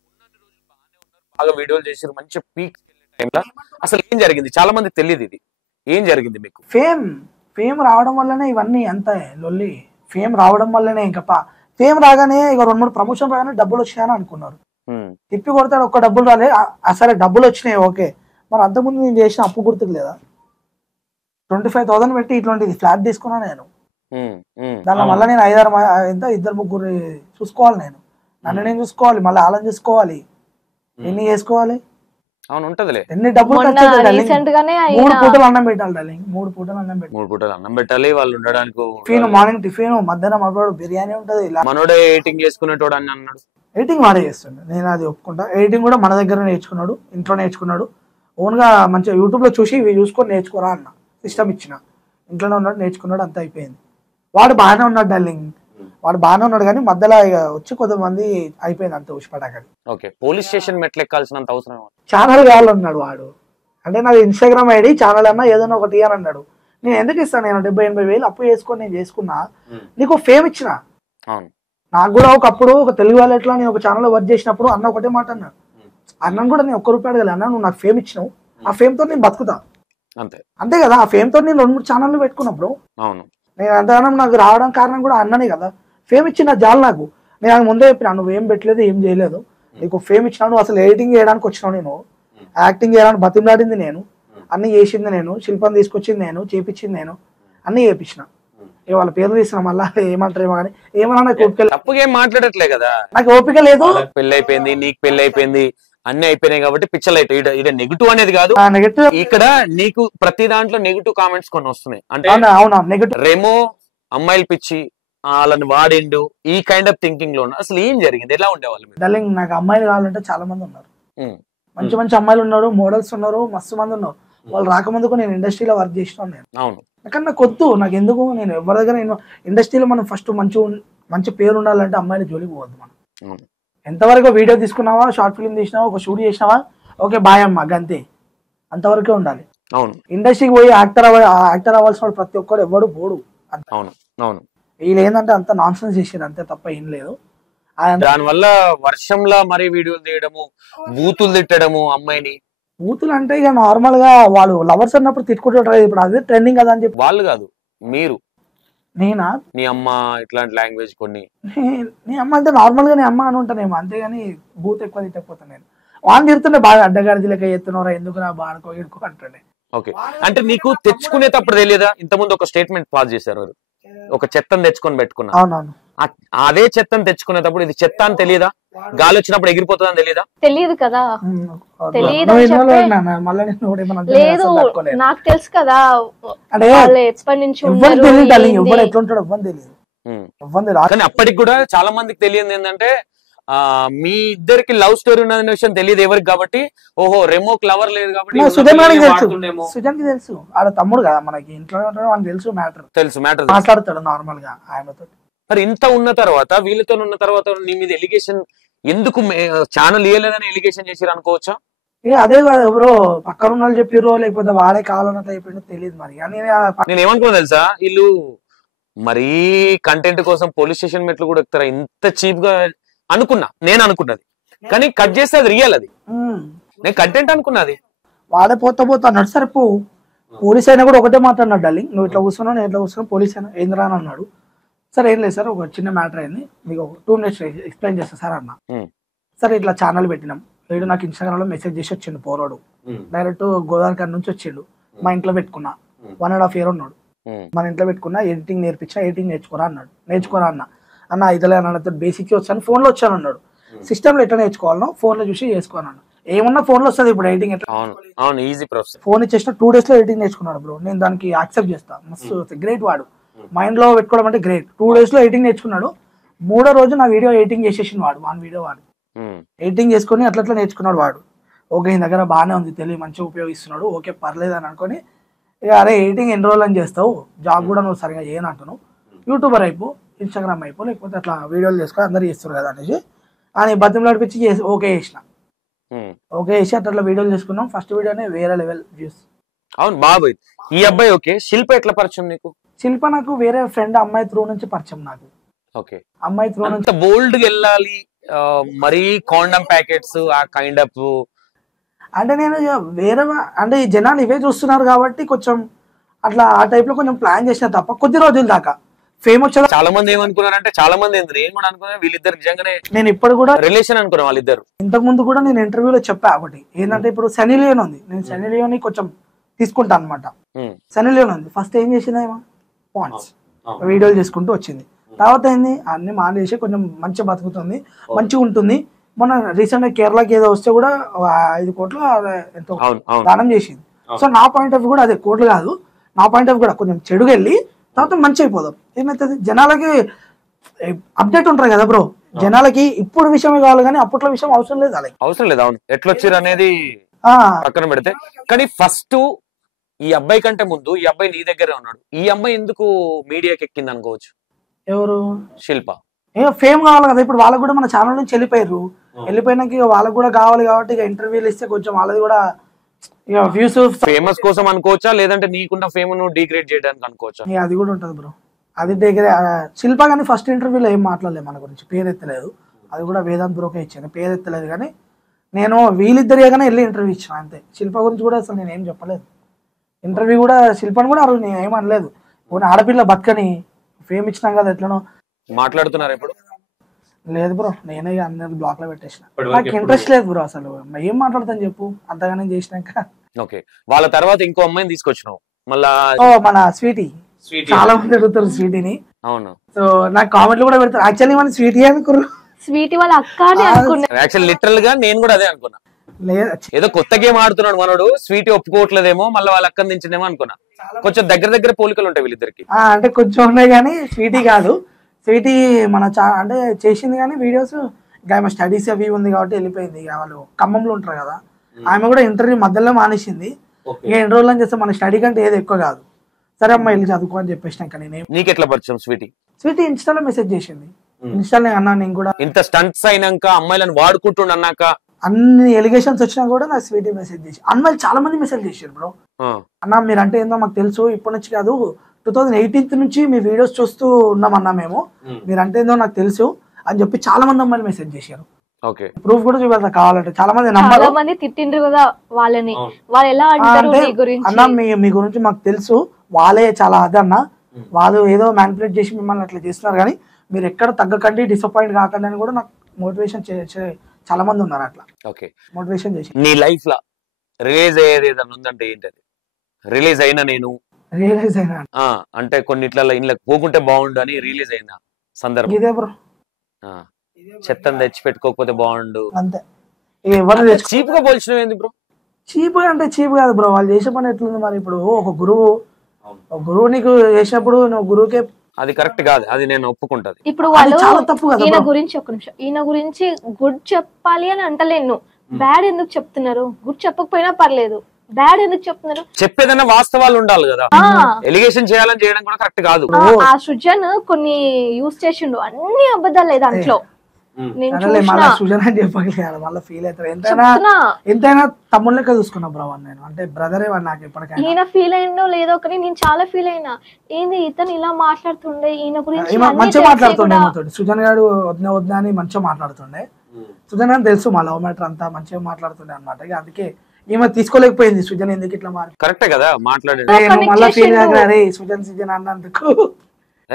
బాగా వీడియోలు చేసారు మంచి పీక్ టైంలో అసలు ఏం జరిగింది చాలా మందికి తెలియదు. ఇది ఏం జరిగింది మీకు? ఫేమ్ రావడం వల్లనే ఇవన్నీ అంత లొల్లి. ఫేమ్ రావడం వల్లనే ఇంకా ఫేమ్ రాగానే ఇక 2-3 ప్రమోషన్ రాగానే డబ్బులు వచ్చినాయని అనుకున్నారు. తిప్పి కొడతాడు, ఒక్క డబ్బులు రాలే, సరే డబ్బులు వచ్చినాయి ఓకే, మరి అంతకుముందు నేను చేసిన అప్పు గుర్తుకు లేదా? 25,000 పెట్టి ఇట్లాంటిది ఫ్లాట్ తీసుకున్నా నేను. దాని వల్ల నేను 2-3 చూసుకోవాలి, నేను నన్ను నేను చూసుకోవాలి, మళ్ళీ వాళ్ళని చూసుకోవాలి, ఎన్ని చేసుకోవాలి, ఎన్ని డబ్బులు ఖర్చు అవుతాయి. 3 పూటలు అన్నం పెట్టాలి డార్లింగ్, 3 పూటలు అన్నం పెట్టాలి. వాళ్ళు ఉండడానికి టిఫిన్, మార్నింగ్ టిఫిన్, మధ్యాహ్నం అప్పుడు బిర్యానీ ఉంటది. మనోడే ఎడిటింగ్ చేసుకునేటోడు అని అన్నాడు. ఎడిటింగ్ వాడే చేస్తుండే, నేను అది ఒప్పుకుంటా. ఎడిటింగ్ కూడా మన దగ్గర నేర్చుకున్నాడు, ఇంట్లో నేర్చుకున్నాడు. ఓన్ గా మంచిగా యూట్యూబ్ లో చూసి ఇవి చూసుకొని నేర్చుకోరా అన్న, సిస్టమ్ ఇచ్చిన, ఇంట్లోనే ఉన్నాడు, నేర్చుకున్నాడు, అంత అయిపోయింది. వాడు బాగానే ఉన్నాడు డార్లింగ్, వాడు బాగానే ఉన్నాడు, కానీ మధ్యలో ఇక వచ్చి కొంతమంది అయిపోయింది అంత ఉష్పటాకది. ఓకే, పోలీస్ స్టేషన్ మెట్లు ఎక్కాల్సినంత అవసరం. ఛానల్ కావాలన్నాడు వాడు, అంటే నాది ఇన్స్టాగ్రామ్ ఐడి ఛానల్ అన్నా ఏదైనా ఒకటి అని అన్నాడు. నేను ఎందుకు ఇస్తాను, నేను 70-80 వేలు అప్పు చేసుకొని నేను చేసుకున్నా, నీకు ఫేమ్ ఇచ్చిన. నాకు కూడా ఒకప్పుడు ఒక తెలుగు వాళ్ళెట్లో నేను ఒక ఛానల్లో వర్క్ చేసినప్పుడు అన్న ఒకటే మాట అన్నాడు, అన్నను కూడా నేను 1 రూపాయి అడగలే, అన్న నువ్వు నాకు ఫేమ్ ఇచ్చినావు, ఆ ఫేమ్ తో నేను బతుకుతా, అంతే కదా. ఆ ఫేమ్ తో నేను 2-3 ఛానళ్ళు పెట్టుకున్నప్పుడు నేను అంతగానం నాకు రావడం కారణం కూడా అన్ననే కదా. ఫేమ్ ఇచ్చిన జాలు నాకు, నేను అది ముందే చెప్పినా, నువ్వు ఏం పెట్టలేదు ఏం చేయలేదు, నీకు ఫేమ్ ఇచ్చినా, నువ్వు అసలు ఎడిటింగ్ చేయడానికి వచ్చినావు, నేను యాక్టింగ్ చేయడానికి బతిమలాడింది నేను, అన్ని చేసింది నేను, శిల్పం తీసుకొచ్చింది నేను, చేపించింది నేను, అన్ని చేపించిన. వాళ్ళ పేరు తీసిన మళ్ళీ ఏమంటారేమో కానీ ఏమన్నా నాకు ఓపిక, తప్పుగా మాట్లాడట్లే కదా, నాకు ఓపిక లేదు. పెళ్లి అయిపోయింది, నీకు పెళ్లి అయిపోయింది, అన్ని అయిపోయినాయి కాబట్టి పిచ్చలైతే ఇది నెగిటివ్ అనేది కాదు. నెగిటివ్ ఇక్కడ నీకు ప్రతి దాంట్లో నెగిటివ్ కామెంట్స్ కొన్ని వస్తున్నాయి. అంటే అవునా నెగిటివ్, రెమో అమ్మాయిలు పిచ్చి, వాళ్ళని వాడిండు, ఈ కైండ్ ఆఫ్ థింకింగ్ లో అసలు ఏం జరిగింది, ఎలా ఉండేవాళ్ళు? డార్లింగ్ నాకు అమ్మాయిలు కావాలంటే చాలా మంది ఉన్నారు, మంచి మంచి అమ్మాయిలు ఉన్నారు, మోడల్స్ ఉన్నారు, మస్తు మంది ఉన్నారు. వాళ్ళు రాకముందుకు నేను ఇండస్ట్రీలో వర్క్ చేసినాను నేను. అవును, కానీ నాకు వద్దు, నాకు ఎందుకు, నేను ఎవరి దగ్గర, నేను ఇండస్ట్రీలో మనం ఫస్ట్ మంచి పేరు ఉండాలంటే అమ్మాయిల జోలికి పోవద్దు. మనం ఎంతవరకు వీడియో తీసుకున్నావా, షార్ట్ ఫిల్మ్ తీసినావా, ఒక షూట్ చేసినావా, ఓకే బాయ్ అమ్మ, గంతే, అంతవరకే ఉండాలి. అవును, ఇండస్ట్రీకి పోయి యాక్టర్ అవ్వాల్సిన వాడు ప్రతి ఒక్కడు ఎవడు పోడు. అవును అవును, వీళ్ళు ఏంటంటే అంత నాన్ సెన్స్ చేసారు అంతే, తప్ప ఏం లేదు. దాని వల్ల వర్షంలా మరి వీడియోలు తీయడము, బూతులు తిట్టడము అమ్మాయిని. బూతులు అంటే ఇక నార్మల్ గా వాళ్ళు లవర్స్ అన్నప్పుడు తిట్టుకుంటారు, ఇప్పుడు అదే ట్రెండింగ్ కదా అని చెప్పి. వాళ్ళు కాదు, మీరు. నేనా? నీ అమ్మ ఇట్లాంటి లాంగ్వేజ్ కొన్ని. నీ అమ్మ అంటే నార్మల్ గా నీ అమ్మ అని ఉంటానేమో, అంతేగాని బూత్ ఎక్కువ తిట్టకపోతాను నేను. వాళ్ళు తిడుతుండే బాగా, అడ్డగాడిది లెక్క ఎత్తున్నారా, ఎందుకు నా బాడుకో ఎడుకో అంటుండే. ఓకే, అంటే నీకు తెచ్చుకునేటప్పుడు తెలియదా? ఇంతకుముందు ఒక స్టేట్మెంట్ పాస్ చేశారు, ఒక చెత్తను తెచ్చుకొని పెట్టుకున్నా. అవునవును, అదే చెత్తను తెచ్చుకునేటప్పుడు ఇది చెత్త అని తెలియదా? గాలి వచ్చినప్పుడు ఎగిరిపోతుంది అని తెలియదా? తెలియదు కదా, లేదు నాకు తెలుసు కదా. కానీ అప్పటికి కూడా చాలా మందికి తెలియదు ఏంటంటే, మీ ఇద్దరికి లవ్ స్టోరీ ఉన్న విషయం తెలియదు ఎవరికి, కాబట్టి ఓహో రెమోకి లవర్ లేదు కాబట్టి. సుజన్ కి తెలుసు, ఆడ తమ్ముడు కదా మనకి, ఇంట్లో తెలుసు, మ్యాటర్ మాట్లాడతాడు నార్మల్ గా ఆయనతో. మరి ఇంత ఉన్న తర్వాత, వీళ్ళతో ఉన్న తర్వాత నీ మీద ఎలిగేషన్ ఎందుకు, ఛానల్ ఇయ్యలేదని ఎలిగేషన్ చేసిరు అనుకోవచ్చా? ఇక అదే బ్రో, పక్కన ఉన్న వాళ్ళు చెప్పిర్రో లేకపోతే వాడే కావాలన్నట్టు అయిపోయిందో తెలియదు. మరి నేను ఏమనుకున్నా తెలుసా, వీళ్ళు మరీ కంటెంట్ కోసం పోలీస్ స్టేషన్ మెట్లు కూడా ఎక్కుతారా ఇంత చీప్ గా అనుకున్నా, నేను అనుకున్నది. కానీ కట్ చేస్తే అది రియల్, అది నేను కంటెంట్ అనుకున్నది. వాడే పోతా అన్నాడు. సరే పోలీస్ అయినా కూడా ఒకటే మాట్లాడినాడు, డార్లింగ్ నువ్వు ఇట్లా కూర్చున్నావు, నేను ఇట్లా కూర్చున్నావు, పోలీస్ అయినా ఏంద్రా అని అన్నాడు. సరే ఏం లేదు సార్, ఒక చిన్న మ్యాటర్ అయింది, మీకు 2 minutes ఎక్స్ప్లెయిన్ చేస్తా సార్ అన్న. సరే ఇట్లా ఛానల్ పెట్టినాం, వీడు నాకు ఇన్స్టాగ్రామ్ లో మెసేజ్ చేసి వచ్చిండు పోరాడు, డైరెక్ట్ గోదావరి నుంచి వచ్చిండు. మా ఇంట్లో పెట్టుకున్నా, 1.5 year ఉన్నాడు, మన ఇంట్లో పెట్టుకున్నా, ఎడిటింగ్ నేర్పించినా, ఎడిటింగ్ నేర్చుకోరా అన్న. అన్న ఇతలే అన్నతో బేసిక్ వచ్చాను, ఫోన్ లో వచ్చాను అన్నాడు. సిస్టమ్ లో ఎట్లా నేర్చుకోవాలనో ఫోన్ లో చూసి చేసుకోవాలన్నాడు. ఏమన్నా ఫోన్ లో వస్తుంది ఇప్పుడు ఎడిటింగ్, ఎట్లా ఫోన్ ఇచ్చేసిన 2 days లో ఎడిటింగ్ నేర్చుకున్నాడు బ్రో. నేను దానికి యాక్సెప్ట్ చేస్తా, మస్తు గ్రేట్ వాడు, మైండ్ లో పెట్టుకోవడం అంటే గ్రేట్. 2 days లో ఎడిటింగ్ నేర్చుకున్నాడు. 3వ రోజు నా వీడియో ఎడిటింగ్ చేసేసింది వాడు, వీడియో ఎడిటింగ్ చేసుకుని అట్లా నేర్చుకున్నాడు వాడు. ఓకే ఈ దగ్గర బాగానే ఉంది, తెలివి మంచిగా ఉపయోగిస్తున్నాడు, ఓకే పర్లేదు అని అనుకొని, ఇక అరే ఎడిటింగ్ ఎన్ని రోజులు అని చేస్తావు, జాబ్ కూడా నువ్వు సరిగా చేయనంటున్నావు, యూట్యూబర్ అయిపో, ఇన్స్టాగ్రామ్ అయిపో, లేకపోతే అట్లా వీడియోలు చేసుకొని అందరు చేస్తారు కదా అనేసి అని బతిమలాడిపించి ఓకే చేసిన. ఓకే చేసి అట్లా వీడియోలు చేసుకున్నాం. ఫస్ట్ వీడియోనే వేరే లెవెల్ వ్యూస్. అవును బాబాయ్. ఈ అబ్బాయి ఓకే. శిల్ప ఎట్లా పరిచయం నీకు? శిల్ప నాకు వేరే ఫ్రెండ్ అమ్మాయి త్రూ నుంచి పరిచయం నాకు. ఓకే, అమ్మాయి త్రూ నుంచి. బోల్డ్ గా వెళ్ళాలి, మరీ కాండమ్ ప్యాకెట్స్ ఆ కైండ్ ఆఫ్ అంటే నేను వేరే అంటే ఈ జనాలు ఇవే చూస్తున్నారు కాబట్టి కొంచెం అట్లా ఆ టైప్ లో కొంచెం ప్లాన్ చేసిన తప్ప కొద్ది రోజుల దాకా ఫేమ్ వచ్చేదా. చాలా మంది ఏమనుకున్నారంటే, చాలా మంది నేను కూడా అనుకున్నా వీళ్ళిద్దరు నిజంగానే నేను ఇప్పుడు కూడా రిలేషన్ అనుకున్నా వాళ్ళిద్దరు. ఇంతకు ముందు కూడా నేను ఇంటర్వ్యూలో చెప్పా ఒకటి ఏంటంటే, ఇప్పుడు సన్నీ లియోన్ ఉంది, నేను సన్నీ లియోన్ కొంచెం తీసుకుంటా అనమాట. సన్నీ లియోన్ ఉంది, ఫస్ట్ ఏం చేసిందేమో పాయింట్స్ వీడియోలు చేసుకుంటూ వచ్చింది. తర్వాత ఏంది అన్ని మానేసి కొంచెం మంచిగా బతుకుతుంది, మంచిగా ఉంటుంది. మొన్న రీసెంట్ గా కేరళకి ఏదో వస్తే కూడా 5 కోట్లు ఎంతో దానం చేసింది. సో నా పాయింట్ ఆఫ్ కూడా అదే, కోట్లు కాదు, నా పాయింట్ ఆఫ్ కూడా కొంచెం చెడుగా వెళ్ళి తర్వాత మంచి అయిపోదాం. ఏమైతుంది జనాలకి అప్డేట్ ఉంటారు కదా బ్రో, జనాలకి ఇప్పుడు విషయమే కావాలి కానీ అప్పట్లో విషయం అవసరం లేదు, అలాగే అవసరం లేదు. అవును, ఎట్లొచ్చారు అనేది పక్కన పెడితే, కానీ ఫస్ట్ ఈ అబ్బాయి కంటే ముందు ఈ అబ్బాయి నీ దగ్గరే ఉన్నాడు. ఈ అమ్మాయి ఎందుకు మీడియాకి ఎక్కింది అనుకోవచ్చు? ఎవరు? శిల్ప. ఫేమ్ కావాలి కదా, ఇప్పుడు వాళ్ళకి కూడా మన ఛానల్ నుంచి వెళ్ళిపోయారు. వెళ్ళిపోయినాక ఇక వాళ్ళకి కూడా కావాలి కాబట్టి ఇక ఇంటర్వ్యూలు ఇస్తే కొంచెం వాళ్ళది కూడా ఇక వ్యూస్ ఫేమస్ కోసం అనుకోవచ్చా, లేదంటే నీకున్న ఫేమ్ ను డిగ్రేడ్ చేయడానికి అనుకోవచ్చా? అది కూడా ఉంటుంది బ్రో. అది దగ్గర శిల్ప కానీ ఫస్ట్ ఇంటర్వ్యూలో ఏం మాట్లాడలేదు మన గురించి, పేరు ఎత్తలేదు. అది కూడా వేదాంత్ బ్రోకే ఇచ్చాను, పేరు ఎత్తలేదు. కానీ నేను వీళ్ళిద్దరిగానే వెళ్ళి ఇంటర్వ్యూ ఇచ్చాను అంతే. శిల్ప గురించి కూడా అసలు నేను ఏం చెప్పలేదు. ఇంటర్వ్యూ కూడా శిల్పని కూడా అసలు నేను ఏమనలేదు. పోనీ ఆడపిల్ల బతకని ఫేమ్ ఇచ్చినాం కదా ఎట్లనో మాట్లాడుతున్నారు ఇప్పుడు. లేదు బ్రో, నేనే అందరికి బ్లాక్ లో పెట్టేసిన. నాకు ఇంట్రెస్ట్ లేదు బ్రో, అసలు ఏం మాట్లాడతాను చెప్పు అంతగానే చేసినాక. ఓకే, వాళ్ళ తర్వాత ఇంకో అమ్మాయిని తీసుకొచ్చినావు మళ్ళా. మన స్వీటీ, చాలా మంది అడుగుతారు స్వీటీని. అవును, సో నాకు కామెంట్లు కూడా పెడతారు. యాక్చువల్లీ మన స్వీటీ అనుకున్నారు, స్వీటీ వాళ్ళ అక్క అని అనుకున్నా. యాక్చువల్ లిటరల్ గా నేను కూడా అదే అనుకున్నా. ఏదో కొత్త గేమ్ ఆడుతున్నాడు మనోడు, స్వీటీ ఒప్పుకోవట్లేదేమో, మళ్ళీ వాళ్ళ అక్కని దించిందేమో అనుకున్నా. కొంచెం దగ్గర దగ్గర పోలికలు ఉంటాయి వీళ్ళిద్దరికి. అంటే కొంచెం ఉన్నాయి కానీ స్వీటీ కాదు. స్వీటీ మన అంటే చేసింది కానీ వీడియోస్, ఇంకా ఆమె స్టడీస్ అవి ఉంది కాబట్టి వెళ్ళిపోయింది. ఇక వాళ్ళు ఖమ్మంలో ఉంటారు కదా, ఆమె కూడా ఇంటర్వ్యూ మధ్యలో మానేసింది. ఇక ఎన్ని రోజులు అని చేస్తే మన స్టడీ కంటే ఏది ఎక్కువ కాదు. సరే అమ్మ వెళ్ళి చదువుకో అని చెప్పేసినాక నేను. నీకు ఎట్లా పరిచయం స్వీటీ? స్వీటీ ఇన్స్టాలో మెసేజ్ చేసింది. ఇన్స్టాలో అన్నా నేను కూడా ఇంత స్టంట్స్ అయినాక అమ్మాయిలను వాడుకుంటుండ అన్నాక అన్ని ఎలిగేషన్స్ వచ్చినా కూడా నాకు స్వీటీ మెసేజ్ చేసి, అమ్మాయిలు చాలా మంది మెసేజ్ చేశారు బ్రో. అన్న మీరంటే ఏందో మాకు తెలుసు, ఇప్పటి నుంచి కాదు 2018 నుంచి మీ వీడియోస్ చూస్తూ ఉన్నామన్నా మేము, మీరంటే ఏందో నాకు తెలుసు అని చెప్పి చాలా మంది అమ్మాయిలు మెసేజ్ చేశారు. ప్రూఫ్ కూడా చూపెడతా కావాలంటే. చాలా మంది చాలా మంది తిట్టిండ్రు కదా వాళ్ళని, వాళ్ళు ఎలా అంటారు మీ గురించి? అన్న మీ గురించి మాకు తెలుసు, వాళ్ళే చాలా అదన్న, వాళ్ళు ఏదో మ్యానిపులేట్ చేసి మిమ్మల్ని అట్లా చేస్తున్నారు, కానీ మీరు ఎక్కడ తగ్గకండి, డిసప్పాయింట్ కాకండి అని కూడా నాకు మోటివేషన్ చాలా మంది ఉన్నారు. అట్లా మోటివేషన్ చేసి. నీ లైఫ్ లో రిలీజ్ అయ్యేది ఏదన్నా ఉందంటే ఏంటది? రిలీజ్ అయినా నేను రియలైజ్ అయినా అంటే కొన్నిట్లలో ఇంట్లో పోకుంటే బాగుండు అని రిలీజ్ అయిన సందర్భం ఇదే బ్రో. చెత్తను తెచ్చి పెట్టుకోకపోతే బాగుండు అంతే. చీప్ గా పోల్చడం ఏంది బ్రో? చీప్ అంటే చీప్ కాదు బ్రో, వాళ్ళు చేసే పని ఎట్లుంది మరి. ఇప్పుడు ఒక గురువు నీకు చేసినప్పుడు నువ్వు గురువుకే, అది కరెక్ట్ కాదు, అది నేను ఒప్పుకుంటది. ఇప్పుడు వాళ్ళు ఈయన గురించి ఒక నిమిషం, ఈయన గురించి గుడ్ చెప్పాలి అని అంటలేను, బ్యాడ్ ఎందుకు చెప్తున్నారు? గుడ్ చెప్పకపోయినా పర్లేదు, బ్యాడ్ ఎందుకు చెప్తున్నారు? చెప్పేదన్నా వాస్తవాలు ఉండాలి కదా, ఎలిగేషన్ చేయాలని చేయడం కూడా కరెక్ట్ కాదు. ఆ సృజన్ కొన్ని యూస్ చేసిండు, అన్ని అబద్ధాలే దాంట్లో. ఎంతైనా తమ్ముళ్ళ లెక్క చూసుకున్నా బ్రో నేను, అంటే బ్రదరే నాకు ఎప్పటికైనా. ఈయన ఫీల్ అయిందో లేదో కానీ నేను చాలా ఫీల్ అయినా, ఏంది ఇతను ఇలా మాట్లాడుతుండే, ఈయన గురించి మంచిగా మాట్లాడుతుండే. సుజన్ గారు వద్దా అని మంచిగా మాట్లాడుతుండే. సుజన్ గారు తెలుసు మా లవ్ మ్యాటర్ అంతా మంచిగా మాట్లాడుతుండే అనమాట. అందుకే ఈమె తీసుకోలేకపోయింది, సుజన్ ఎందుకు ఇట్లా కరెక్టే కదా మాట్లాడేది. మళ్ళీ ఫీల్ కాదు సుజన్ సుజన్ అన్నందుకు.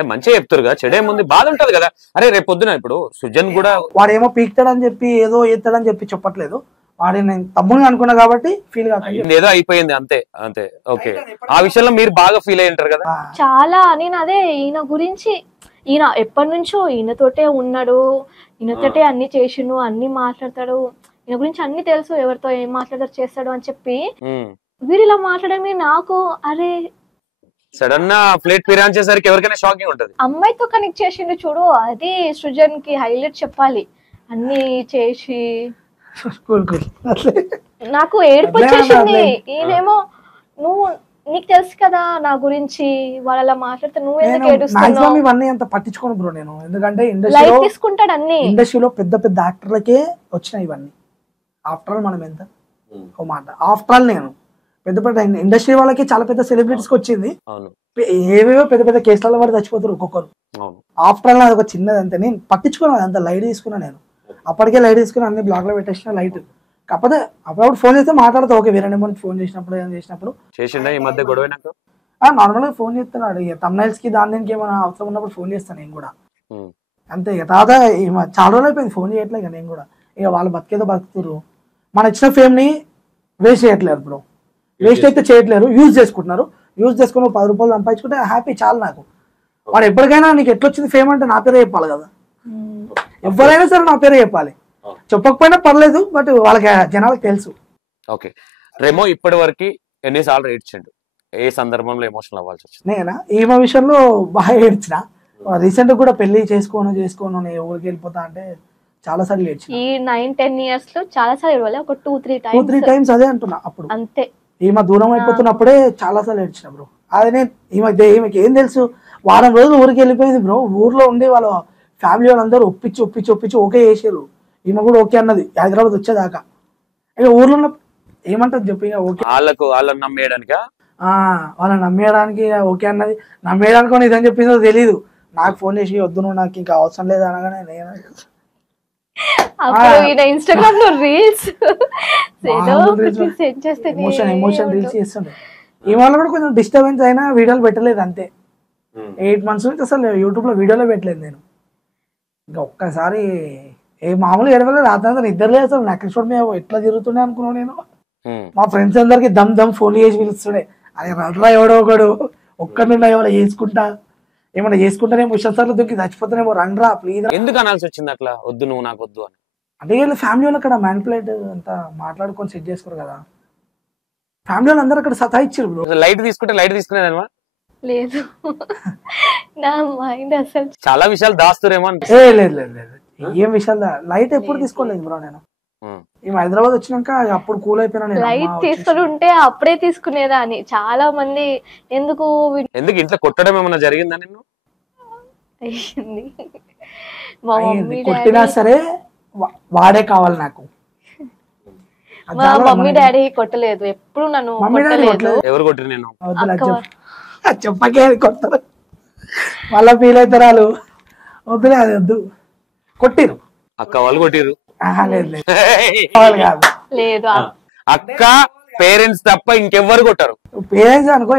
మంచిగా చెప్తారు కదా, చెడే ముందు బాధ ఉంటది కదా. అరే రేపు పొద్దున ఇప్పుడు సుజన్ కూడా వాడేమో పీక్తాడని చెప్పి ఏదో ఎత్తాడని చెప్పి చెప్పట్లేదు, వాడే నేను తమ్ముని అనుకున్నా కాబట్టి ఫీల్ కాదు, ఏదో అయిపోయింది అంతే అంతే. ఓకే, ఆ విషయంలో మీరు బాగా ఫీల్ అయ్యి ఉంటారు కదా. చాలా. నేను అదే ఈయన గురించి, ఈయన ఎప్పటి నుంచో ఈయనతోటే ఉన్నాడు, ఈయనతోటే అన్ని చేసిండు, అన్ని మాట్లాడతాడు, ఈయన గురించి అన్ని తెలుసు, ఎవరితో ఏం మాట్లాడతారు చేస్తాడు అని చెప్పి వీరు ఇలా మాట్లాడని నాకు అరే సడన్ గా ప్లేట్ ఫిరాయించేసరికి ఎవరికైనా షాకింగ్ ఉంటది. అమ్మాయితో కనెక్ట్ చేసిండు చూడు, అది సృజన్ కి హైలైట్ చెప్పాలి. అన్ని చేసి నాకు ఏడుపు వచ్చేసింది. ఈయనేమో నువ్వు నీకు తెలుసు కదా నా గురించి, వాళ్ళ మాట్లాడితే నువ్వు ఎందుకు ఏడుస్తున్నావు? ఇవన్నీ అంత పట్టించుకోను బ్రో నేను, ఎందుకంటే లైఫ్ తీసుకుంటాడు అన్ని. ఇండస్ట్రీలో పెద్ద పెద్ద యాక్టర్లకే వచ్చినాయి ఇవన్నీ. ఆఫ్టర్ ఆల్ మనం ఎంత ఓ మాట, ఆఫ్టర్ ఆల్ నేను పెద్ద పెద్ద ఇండస్ట్రీ వాళ్ళకి చాలా పెద్ద సెలబ్రిటీస్కి వచ్చింది, ఏవేవో పెద్ద పెద్ద కేసులలో పడి చచ్చిపోతారు ఒక్కొక్కరు. ఆఫ్టర్ ఆల్ అది ఒక చిన్నది అంతే, నేను పట్టించుకున్నాను, అంత లైట్ తీసుకున్నా నేను. అప్పటికే లైట్ తీసుకుని అన్ని బ్లాక్ లో పెట్టేసిన లైట్. కాకపోతే అప్పుడప్పుడు ఫోన్ చేస్తే మాట్లాడతా, ఓకే వేరే నెంబర్ ఫోన్ చేసినప్పుడు ఏం చేసినప్పుడు చేసిండా ఈ మధ్య గొడవ నార్మల్ గా ఫోన్ చేస్తున్నాడు ఇక thumbnails కి దానికి ఏమైనా అవసరం ఉన్నప్పుడు ఫోన్ చేస్తాను నేను కూడా. ఉమ్. అంతే ఇక తాత చాలా రోజులు అయిపోయింది ఫోన్ చేయట్లేదు ఇక నేను కూడా. ఇక వాళ్ళు బతికేదో బతుకుతారు, మన ఇచ్చిన ఫేమ్ ని వేస్ట్ చేయట్లేదు బ్రో. వేస్ట్ అయితే చేయట్లేరు, యూజ్ చేసుకుంటున్నారు. యూజ్ చేసుకుని 10 రూపాయలు సంపాదించుకుంటే హ్యాపీ చాలు నాకు. వాడు ఎప్పటికైనా నీకు ఎట్లొచ్చింది ఫేమ్ అంటే నా పేరే చెప్పాలి కదా, ఎవరైనా సరే నా పేరే చెప్పాలి. చెప్పకపోయినా పర్లేదు, బట్ వాళ్ళకి జనాలకు తెలుసు. ఓకే రెమో ఇప్పటి వరకు ఎన్నిసార్లు ఏడ్చిండు, ఏ సందర్భంలో ఎమోషనల్ అవ్వాల్సి వచ్చింది? నేనా ఈమె విషయంలో బాగా ఏడ్చిన. రీసెంట్ కూడా పెళ్లి చేసుకోను నేను ఊరికి వెళ్ళిపోతా అంటే చాలా సార్లు ఏడ్చిన. ఈ 9-10 years లో చాలా సార్లు ఇవ్వాలి, ఒక 2-3 2-3 times టైమ్స్ అదే అంటున్నా. అప్పుడు అంతే. ఈమె దూరం అయిపోతున్నప్పుడే చాలా సార్లు ఏడ్చిన బ్రో. అదే ఈమెకి ఏం తెలుసు, వారం రోజులు ఊరికి వెళ్ళిపోయింది బ్రో. ఊర్లో ఉండి వాళ్ళ ఫ్యామిలీ వాళ్ళందరూ ఒప్పించి ఓకే చేసారు. ఈమె కూడా ఓకే అన్నది హైదరాబాద్ వచ్చేదాకా. ఇక ఊర్లో ఉన్న ఏమంటది చెప్పి ఇక ఓకే వాళ్ళని నమ్మేయడానికా? వాళ్ళని నమ్మేయడానికి ఓకే అన్నది. నమ్మేయడానికి ఇదని చెప్పిందో తెలీదు. నాకు ఫోన్ చేసి వద్దు నువ్వు నాకు ఇంకా అవసరం లేదు అనగానే నేను అప్పుడు ఈయన ఇన్స్టాగ్రామ్ లో రీల్స్ సెండ్ చేస్తే ఎమోషన్ రీల్స్ చేస్తుండే. ఇవాళ కూడా కొంచెం డిస్టర్బెన్స్ అయినా వీడియోలు పెట్టలేదు అంతే. 8 months నుంచి అసలు యూట్యూబ్ లో వీడియోలో పెట్టలేదు నేను. ఇంకా ఒక్కసారి మామూలు ఎడవలేదు, రాత్రి నిద్రలేదు అసలు. నెక్స్ట్ మేము ఎట్లా తిరుగుతుండే అనుకున్నాను నేను. మా ఫ్రెండ్స్ అందరికి దమ్ ఫోన్ చేసి పిలుస్తుండే, అది రడ్రా ఎవడో ఒకడు ఒక్కడున్నా ఏమైనా చేసుకుంటా, ఏమైనా చేసుకుంటానేమో విషయాలు దొరికి చచ్చిపోతానేమో, రండ్రా ప్లీజ్. ఎందుకు అనాల్సి వచ్చింది అట్లా, వద్దు నువ్వు నాకు వద్దు అని? అంటే ఫ్యామిలీ వాళ్ళు అక్కడ మ్యానిపులేట్ అంతా మాట్లాడుకొని సెట్ చేసుకోరు కదా. ఫ్యామిలీ వాళ్ళు అందరూ అక్కడ సతాయిచ్చారు బ్రో. లైట్ తీసుకునేదనమా? లేదు, నా మైండ్ అసలు చాలా విషయాలు దాస్తురేమో అని. లేదు ఏం విషయాలు లైట్ ఎప్పుడు తీసుకోలేదు బ్రో నేను. ఈ హైదరాబాద్ వచ్చినాక అప్పుడు కూల్ అయిపోయినా. లైట్ తీసుకుని ఉంటే అప్పుడే తీసుకునేదాన్ని. చాలా మంది ఎందుకు ఇంట్లో కొట్టడం ఏమన్నా జరిగిందా నిన్ను? అయ్యింది. మా మమ్మీ కొట్టినా సరే వాడే కావాలి నాకు. మా మమ్మీ డాడీ కొట్టలేదు, ఎప్పుడు నన్ను కొట్టలేదు. ఎవరు కొట్టిరు నేను? చెప్పకే కొడతారు, మళ్ళా ఫీల్ అవుతారు వాళ్ళు. వద్దులే అది వద్దు. కొట్టిరు అక్క వాళ్ళు కొట్టిరు? లేదు, అక్క పేరెంట్స్ తప్ప ఇంకెవ్వరు కొట్టారు? పేరెంట్స్ అనుకో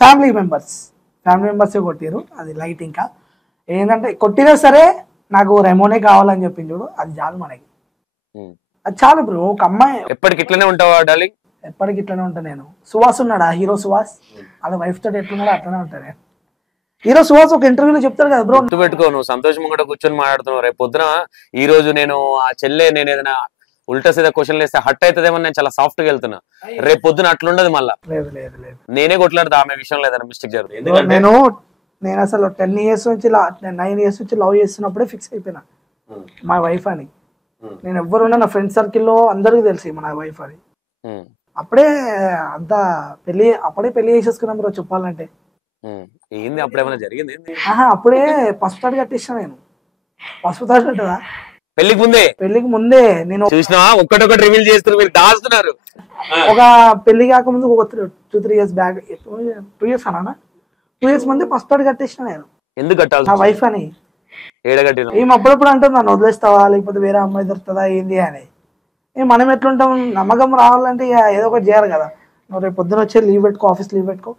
ఫ్యామిలీ మెంబర్స్ కొట్టిరు. అది లైట్. ఇంకా ఏంటంటే కొట్టినా సరే నాకు రెమోనే కావాలని చెప్పింది చూడు, అది చాలు మనకి. అది చాలు బ్రో. ఒక అమ్మాయి ఎప్పటికి ఇట్లనే ఉంటావా డార్లింగ్? ఎప్పటికి ఇట్లనే ఉంటా నేను. సుహాస్ ఉన్నాడా, హీరో సుహాస్, వాళ్ళ వైఫ్ తోటి ఎట్లున్నాడో అట్లనే ఉంటా నేను. హీరో సుహాస్ ఒక ఇంటర్వ్యూలో చెప్తారు కదా బ్రో, పెట్టుకో నువ్వు సంతోషం కూడా కూర్చొని మాట్లాడుతున్నావు. రేపు పొద్దున ఈ రోజు నేను ఆ చెల్లె నేను ఏదైనా ఉల్టా సీదా క్వశ్చన్ వేస్తే హట్ అవుతుందేమో నేను చాలా సాఫ్ట్ గా వెళ్తున్నా. రేపు పొద్దున అట్లుండదు మళ్ళా. నేనే కొట్లాడుతా ఆమె విషయంలో ఏదైనా మిస్టేక్ జరుగుతుంది. నేను అసలు 10 years నుంచి 9 years నుంచి లవ్ చేస్తున్నప్పుడే ఫిక్స్ అయిపోయినా మా వైఫ్ అని. నేను ఎవరున్నా నా ఫ్రెండ్ సర్కిల్లో అందరికి తెలిసి మన వైఫ్ అని. అప్పుడే అంతా అప్పుడే పెళ్లి చేసేసుకున్నాం బ్రో చెప్పాలంటే. ఏంది అప్పుడేమైనా జరిగింది? అప్పుడే పసుపు తాడు కట్టేసిన నేను. పసుపు తాడు కట్టదా పెళ్లికి ముందే నేను చూసినా ఒక్కటొక్కటి రివీల్ చేస్తున్నారు, మీరు దాస్తున్నారు. ఒక పెళ్లి కాకముందు ఒక 2-3 years బ్యాక్, 2 years అన్నా 2 years ముందే పసుపు తాడు కట్టేసిన నేను. ఎందుకు కట్టాలి? నా వైఫ్ అని. ఏడగట్టిన ఏం అప్పుడప్పుడు అంటే నన్ను వదిలేస్తావా లేకపోతే వేరే అమ్మాయి దొరుకుతుందా ఏంది అని. మనం ఎట్లుంటాం, నమ్మకం రావాలంటే ఏదో ఒకటి చేయాలి కదా. నువ్వు రేపు పొద్దున వచ్చే లీవ్ పెట్టుకో, ఆఫీస్ లీవ్ పెట్టుకో,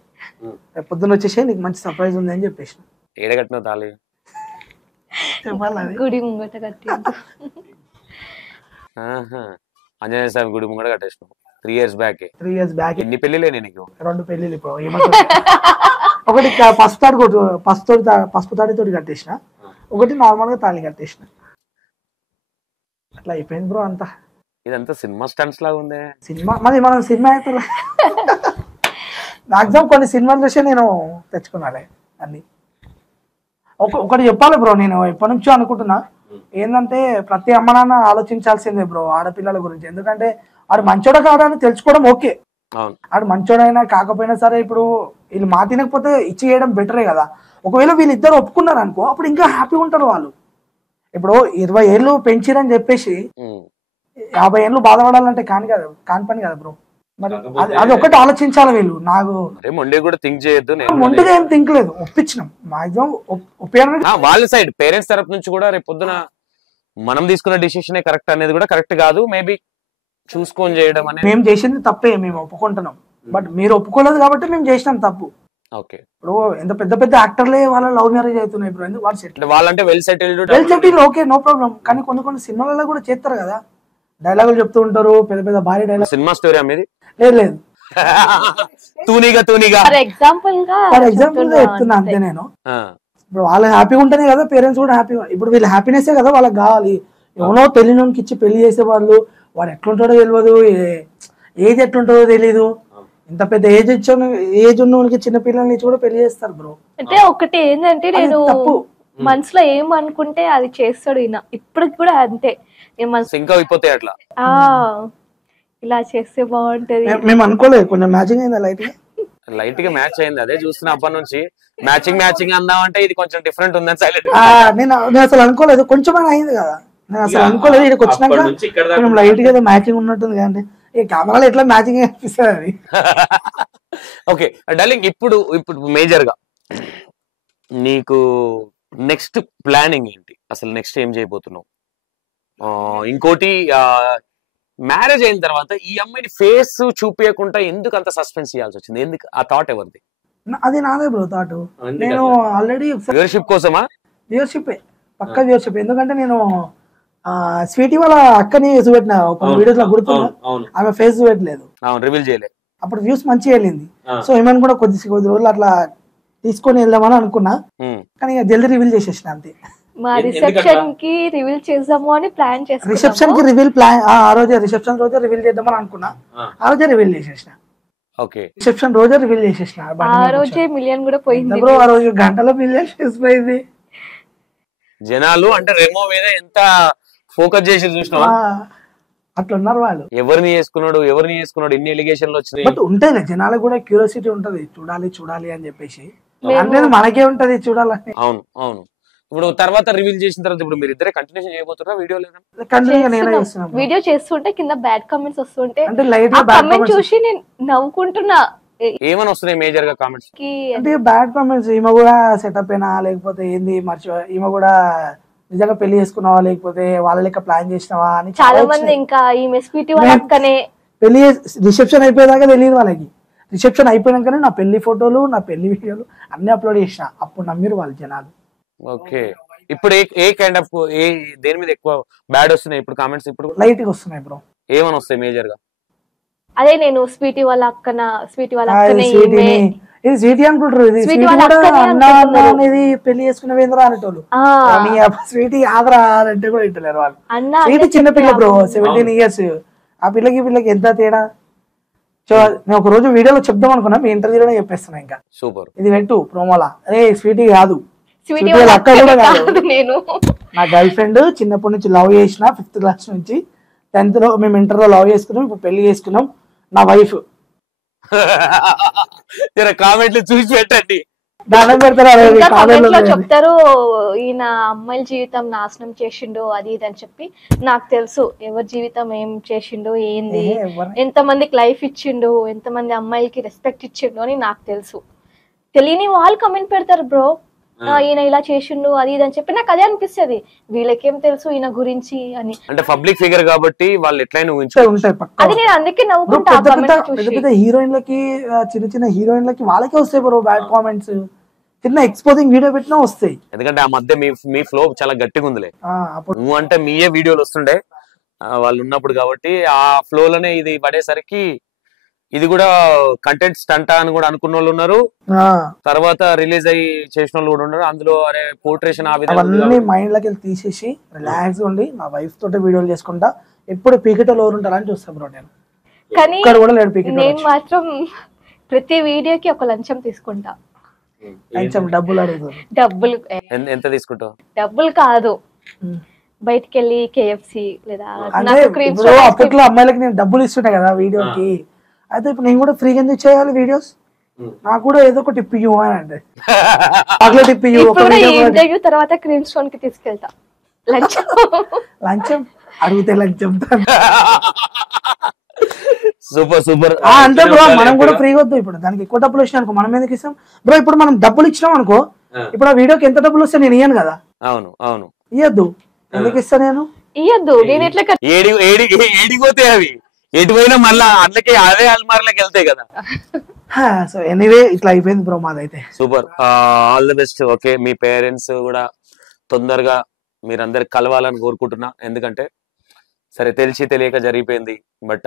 రేపు పొద్దున వచ్చేసే నీకు మంచి సర్ప్రైజ్ ఉంది అని చెప్పేసి. ఏడగట్టిన తాళి గుడి ముంగట కట్టిండు. ఆంజనేయ స్వామి గుడి ముంగట కట్టేసినావు 3 years బ్యాక్. 3 years back. ఎన్ని పెళ్లిలే నీకు? 2 పెళ్లిలు. ఇప్పుడు ఒకటి పసుపు తాడితోటి కట్టేసిన, ఒకటి నార్మల్ గా తాళి కట్టేసిన. అట్లా అయిపోయింది బ్రో అంతా. ఇదంతా సినిమా స్టంట్స్ లాగా ఉంది. మనం సినిమా అయితే మాక్సిమం కొన్ని సినిమాలు చూసి నేను తెచ్చుకున్నాలే అన్ని. ఒకటి చెప్పాలి బ్రో, నేను ఎప్పటి నుంచో అనుకుంటున్నా ఏంటంటే ప్రతి అమ్మ నాన్న ఆలోచించాల్సిందే బ్రో ఆడపిల్లల గురించి. ఎందుకంటే ఆడు మంచోడ కాదని తెలుసుకోవడం ఓకే, ఆడు మంచోడైనా కాకపోయినా సరే ఇప్పుడు వీళ్ళు మా తినకపోతే ఇచ్చి చేయడం బెటరే కదా. ఒకవేళ వీళ్ళిద్దరు ఒప్పుకున్నారు అనుకో, అప్పుడు ఇంకా హ్యాపీగా ఉంటారు వాళ్ళు. ఇప్పుడు 20 ఏళ్ళు పెంచిరని చెప్పేసి 50 ఏళ్ళు బాధపడాలంటే కాని పని కదా బ్రో. మరి అది ఒకటి ఆలోచించాలి వీళ్ళు. నాకు మొండిగా ఏం థింక్ లేదు, ఒప్పించినాం మాక్సిమం ఒప్పించడం. వాళ్ళ సైడ్ పేరెంట్స్ తరపు నుంచి కూడా రేపు పొద్దున మనం తీసుకున్న డిసిషన్ కరెక్ట్ అనేది కూడా కరెక్ట్ కాదు, మేబీ చూసుకొని చేయడం అనేది. మేము చేసింది తప్పే, మేము ఒప్పుకుంటున్నాం. బట్ మీరు ఒప్పుకోలేదు కాబట్టి మేము చేసినాం తప్పు. ఓకే. ఇప్పుడు ఎంత పెద్ద పెద్ద యాక్టర్లే వాళ్ళ లవ్ మ్యారేజ్ అవుతున్నాయి ఇప్పుడు, ఎందుకు వాళ్ళు సెటిల్ వాళ్ళంటే well settled okay no problem, కానీ కొన్ని సినిమాలలో కూడా చేస్తారు కదా, డైలాగులు చెప్తూ ఉంటారు పెద్ద పెద్ద భారీ డైలాగ్. సినిమా స్టోరీ అమ్మేది లేదు తూనిగా ఫర్ ఎగ్జాంపుల్ గా చెప్తున్నా అంతే నేను. ఇప్పుడు వాళ్ళు హ్యాపీగా ఉంటేనే కదా పేరెంట్స్ కూడా హ్యాపీగా, ఇప్పుడు వీళ్ళ హ్యాపీనెస్ కదా వాళ్ళకి కావాలి. ఎవరో తెలియనోనికి ఇచ్చి పెళ్లి చేసే వాళ్ళు, వాడు ఎట్లుంటాడో తెలియదు, ఏజ్ ఎట్లుంటుందో తెలీదు, ఇంత పెద్ద ఏజ్ ఉన్నోనికి చిన్న పిల్లల్ని కూడా పెళ్లి చేస్తారు బ్రో. అంటే ఒకటి ఏంటంటే నేను మనసులో ఏమనుకుంటే అది చేస్తాడు ఈయన, ఇప్పటికి కూడా అంతే. ఇంకా అయిపోతాయి అట్లా, ఇలా చేస్తే బాగుంటది. మేము అనుకోలేదు, కొంచెం మ్యాచింగ్ అయిందా లైట్ గా మ్యాచ్ అయింది. అదే చూస్తున్నా అప్పటి నుంచి మ్యాచింగ్ అందామంటే ఇది కొంచెం డిఫరెంట్ ఉందని సైలెంట్. నేను అసలు అనుకోలేదు, కొంచెమైనా అయింది కదా, నేను అసలు అనుకోలేదు. ఇక్కడికి వచ్చినాక కొంచెం లైట్ గా మ్యాచింగ్ ఉన్నట్టుంది కానీ ఈ కెమెరాలో ఎట్లా మ్యాచింగ్ అనిపిస్తుంది అది. ఓకే డార్లింగ్, ఇప్పుడు మేజర్ గా నీకు నెక్స్ట్ ప్లానింగ్ ఏంటి? అసలు నెక్స్ట్ ఏం చేయబోతున్నావు? ఇంకోటి, మ్యారేజ్ అయిన తర్వాత ఈ అమ్మాయిని ఫేస్ చూపించకుండా ఎందుకు అంత సస్పెన్స్ చేయాల్సి వచ్చింది? ఎందుకు ఆ థాట్ ఎవరిది? అది నాదే బ్రో థాట్. నేను ఆల్రెడీ వ్యూవర్షిప్ కోసమా? వ్యూవర్షిప్ పక్కా వ్యూవర్షిప్. ఎందుకంటే నేను స్వీటీ వాళ్ళ అక్కని చూపెట్టిన ఒక వీడియోస్ లో గుర్తున్నా, ఆమె ఫేస్ చూపెట్టలేదు, రివీల్ చేయలేదు. అప్పుడు వ్యూస్ మంచిగా వెళ్ళింది. సో ఏమైనా కూడా కొద్ది రోజులు అట్లా తీసుకొని వెళ్దామని అనుకున్నా, కానీ ఇక జల్దీ రివీల్ చేసేసిన అంతే. మా రిసెప్షన్ కి రివీల్ చేద్దాము అని ప్లాన్ చేస్తాం. రిసెప్షన్ కి రివీల్ ప్లాన్ ఆ రోజే, రిసెప్షన్ రోజే రివీల్ చేద్దామని అనుకున్నా, ఆ రోజే రివీల్ చేసేసిన. ఓకే, రిసెప్షన్ రోజే రివీల్ చేసేసిన. ఆ రోజే మిలియన్ కూడా పోయింది బ్రో, ఆ రోజు గంటలో మిలియన్ చేసిపోయింది. జనాలు అంటే రెమో మీద ఎంత ఫోకస్ చేసి చూసినా అట్లా ఉన్నారు వాళ్ళు. ఎవరిని చేసుకున్నాడు ఎన్ని ఎలిగేషన్లు వచ్చినాయి. బట్ ఉంటాయి జనాలకు కూడా క్యూరియాసిటీ ఉంటది, చూడాలి అని చెప్పేసి. అంటే మనకే ఉంటది చూడాలని. అవును అవును. ఇప్పుడు తర్వాత రివీల్ చేసిన తర్వాత ఇప్పుడు మీరు ఇద్దరే కంటిన్యూషన్ చేయబోతున్నారా వీడియో? లేదా కంటిన్యూగా నేనే చేస్తున్నాను. వీడియో చేస్తుంటే కింద బ్యాడ్ కామెంట్స్ వస్తుంటే అంటే లైట్ గా కామెంట్ చూసి నేను నవ్వుకుంటున్నా. ఏమని వస్తున్నాయి మేజర్ గా కామెంట్స్? అంటే బ్యాడ్ కామెంట్స్, ఈమె కూడా సెటప్ అయినా లేకపోతే ఏంది మర్చిపో, ఈమె కూడా నిజంగా పెళ్లి చేసుకున్నావా లేకపోతే వాళ్ళ లెక్క ప్లాన్ చేసినావా అని చాలా మంది. ఇంకా ఈ మెస్పీటీ వాళ్ళకనే పెళ్లి రిసెప్షన్ అయిపోయేదాకా తెలియదు వాళ్ళకి. రిసెప్షన్ అయిపోయినాకనే నా పెళ్లి ఫోటోలు నా పెళ్లి వీడియోలు అన్ని అప్లోడ్ చేసిన, అప్పుడు నమ్మిరు వాళ్ళు జనాలు. ఓకే, ఇప్పుడు ఏ కైండ్ ఆఫ్ దేని మీద ఎక్కువ బ్యాడ్ వస్తున్నాయి ఇప్పుడు కామెంట్స్? ఇప్పుడు లైట్ గా వస్తున్నాయి బ్రో. ఏమని వస్తాయి మేజర్ గా? అదే నేను స్వీటీ వాళ్ళ అక్కనే ఇది స్వీటీ అనుకుంటారు, ఇది స్వీటీ కూడా అన్న అనేది పెళ్లి చేసుకునేవేంద్రా అనేటోళ్ళు. స్వీటీ ఆదరా అంటే కూడా ఇంటలేరు వాళ్ళు. స్వీటీ చిన్న పిల్ల బ్రో, 17 years. ఆ పిల్లకి ఎంత తేడా. సో నేను ఒక రోజు వీడియోలో చెప్దాం అనుకున్నా, మీ ఇంటర్వ్యూలోనే చెప్పేస్తున్నా. ఇంకా సూపర్, ఇది పెట్టు ప్రోమోలా. అరే స్వీటీ కాదు, స్వీటీ వాళ్ళ అక్క కూడా కాదు, నేను నా గర్ల్ ఫ్రెండ్. చిన్నప్పటి నుంచి లవ్ చేసిన, 5th class నుంచి 10th లో మేము ఇంటర్ లో లవ్ చేసుకున్నాం, ఇప్పుడు పెళ్లి చేసుకున్నాం, నా వైఫ్. కామెంట్లు చూసి పెట్టండి, చెప్తారు ఈయన అమ్మాయిల జీవితం నాశనం చేసిండు అది ఇది అని చెప్పి. నాకు తెలుసు ఎవరి జీవితం ఏం చేసిండు, ఏంది, ఎంతమందికి లైఫ్ ఇచ్చిండు, ఎంతమంది అమ్మాయిలకి రెస్పెక్ట్ ఇచ్చిండు అని నాకు తెలుసు. తెలియని వాళ్ళు కమెంట్ పెడతారు బ్రో, ఈయన ఇలా చేసిండు అది ఇది అని చెప్పి. నాకు అదే అనిపిస్తుంది, వీళ్ళకేం తెలుసు ఈయన గురించి అని. అంటే పబ్లిక్ ఫిగర్ కాబట్టి వాళ్ళు ఎట్లయినా అది నేను అందుకే నవ్వుకుంటా. హీరోయిన్లకి, చిన్న హీరోయిన్లకి వాళ్ళకే వస్తాయి బ్రో బ్యాడ్ కామెంట్స్. చిన్న ఎక్స్పోజింగ్ వీడియో పెట్టినా వస్తాయి, ఎందుకంటే ఆ మధ్య మీ ఫ్లో చాలా గట్టిగా ఉందిలే. నువ్వు అంటే మీయే వీడియోలు వస్తుండే వాళ్ళు ఉన్నప్పుడు కాబట్టి ఆ ఫ్లో లోనే ఇది పడేసరికి ఇది కూడా కంటెంట్ స్టంట్ అని కూడా అనుకున్న వాళ్ళు ఉన్నారు, తర్వాత రిలీజ్ అయ్యి చేసిన వాళ్ళు కూడా ఉన్నారు. అందులో అరే పోర్ట్రేషన్ ఆ విధంగా మైండ్ లోకి తీసేసి రిలాక్స్ ఉండి నా వైఫ్ తోటి వీడియోలు చేసుకుంటా, ఎప్పుడు పీకెటోళ్ళు ఎవరు ఉంటారని చూస్తా బ్రో నేను. కానీ నేను మాత్రం ప్రతి వీడియోకి ఒక లంచం తీసుకుంటా. లంచం డబ్బులు అడుగుతారు. డబ్బులు ఎంత తీసుకుంటావు? డబ్బులు కాదు, బయటికి వెళ్ళి KFC లేదా అప్పట్లో అమ్మాయిలకి నేను డబ్బులు ఇస్తుంటా కదా వీడియోకి, అయితే ఇప్పుడు నేను కూడా ఫ్రీగా ఎందుకు చేయాలి వీడియోస్? నాకు కూడా ఏదో ఒక టిప్ ఇవ్వు అని అంటే టిప్ ఇంటర్వ్యూ తర్వాత క్రీమ్ స్టోన్ కి తీసుకెళ్తా. లంచం అడిగితే లంచం సూపర్ సూపర్ అంటే బ్రో మనం కూడా ఫ్రీగా వద్దు. ఇప్పుడు దానికి ఎక్కువ డబ్బులు వచ్చినాయి అనుకో మనం ఎందుకు ఇస్తాం బ్రో? ఇప్పుడు మనం డబ్బులు ఇచ్చినాం అనుకో, ఇప్పుడు ఆ వీడియోకి ఎంత డబ్బులు వస్తే నేను ఇయ్యను కదా. అవును అవును, ఇయ్యద్దు. ఎందుకు ఇస్తా నేను? ఇయ్యద్దు. నేను ఎట్లా ఏడిపోతే అవి ఎటువైనా మళ్ళా అందుకే అదే అల్మార్లోకి వెళ్తాయి కదా. సో ఎనీవే ఇట్లా అయిపోయింది బ్రో మాదైతే. Super, all the best. Okay, మీ పేరెంట్స్ కూడా తొందరగా మీరందరు కలవాలని కోరుకుంటున్నా. ఎందుకంటే సరే తెలిసి తెలియక జరిగిపోయింది, బట్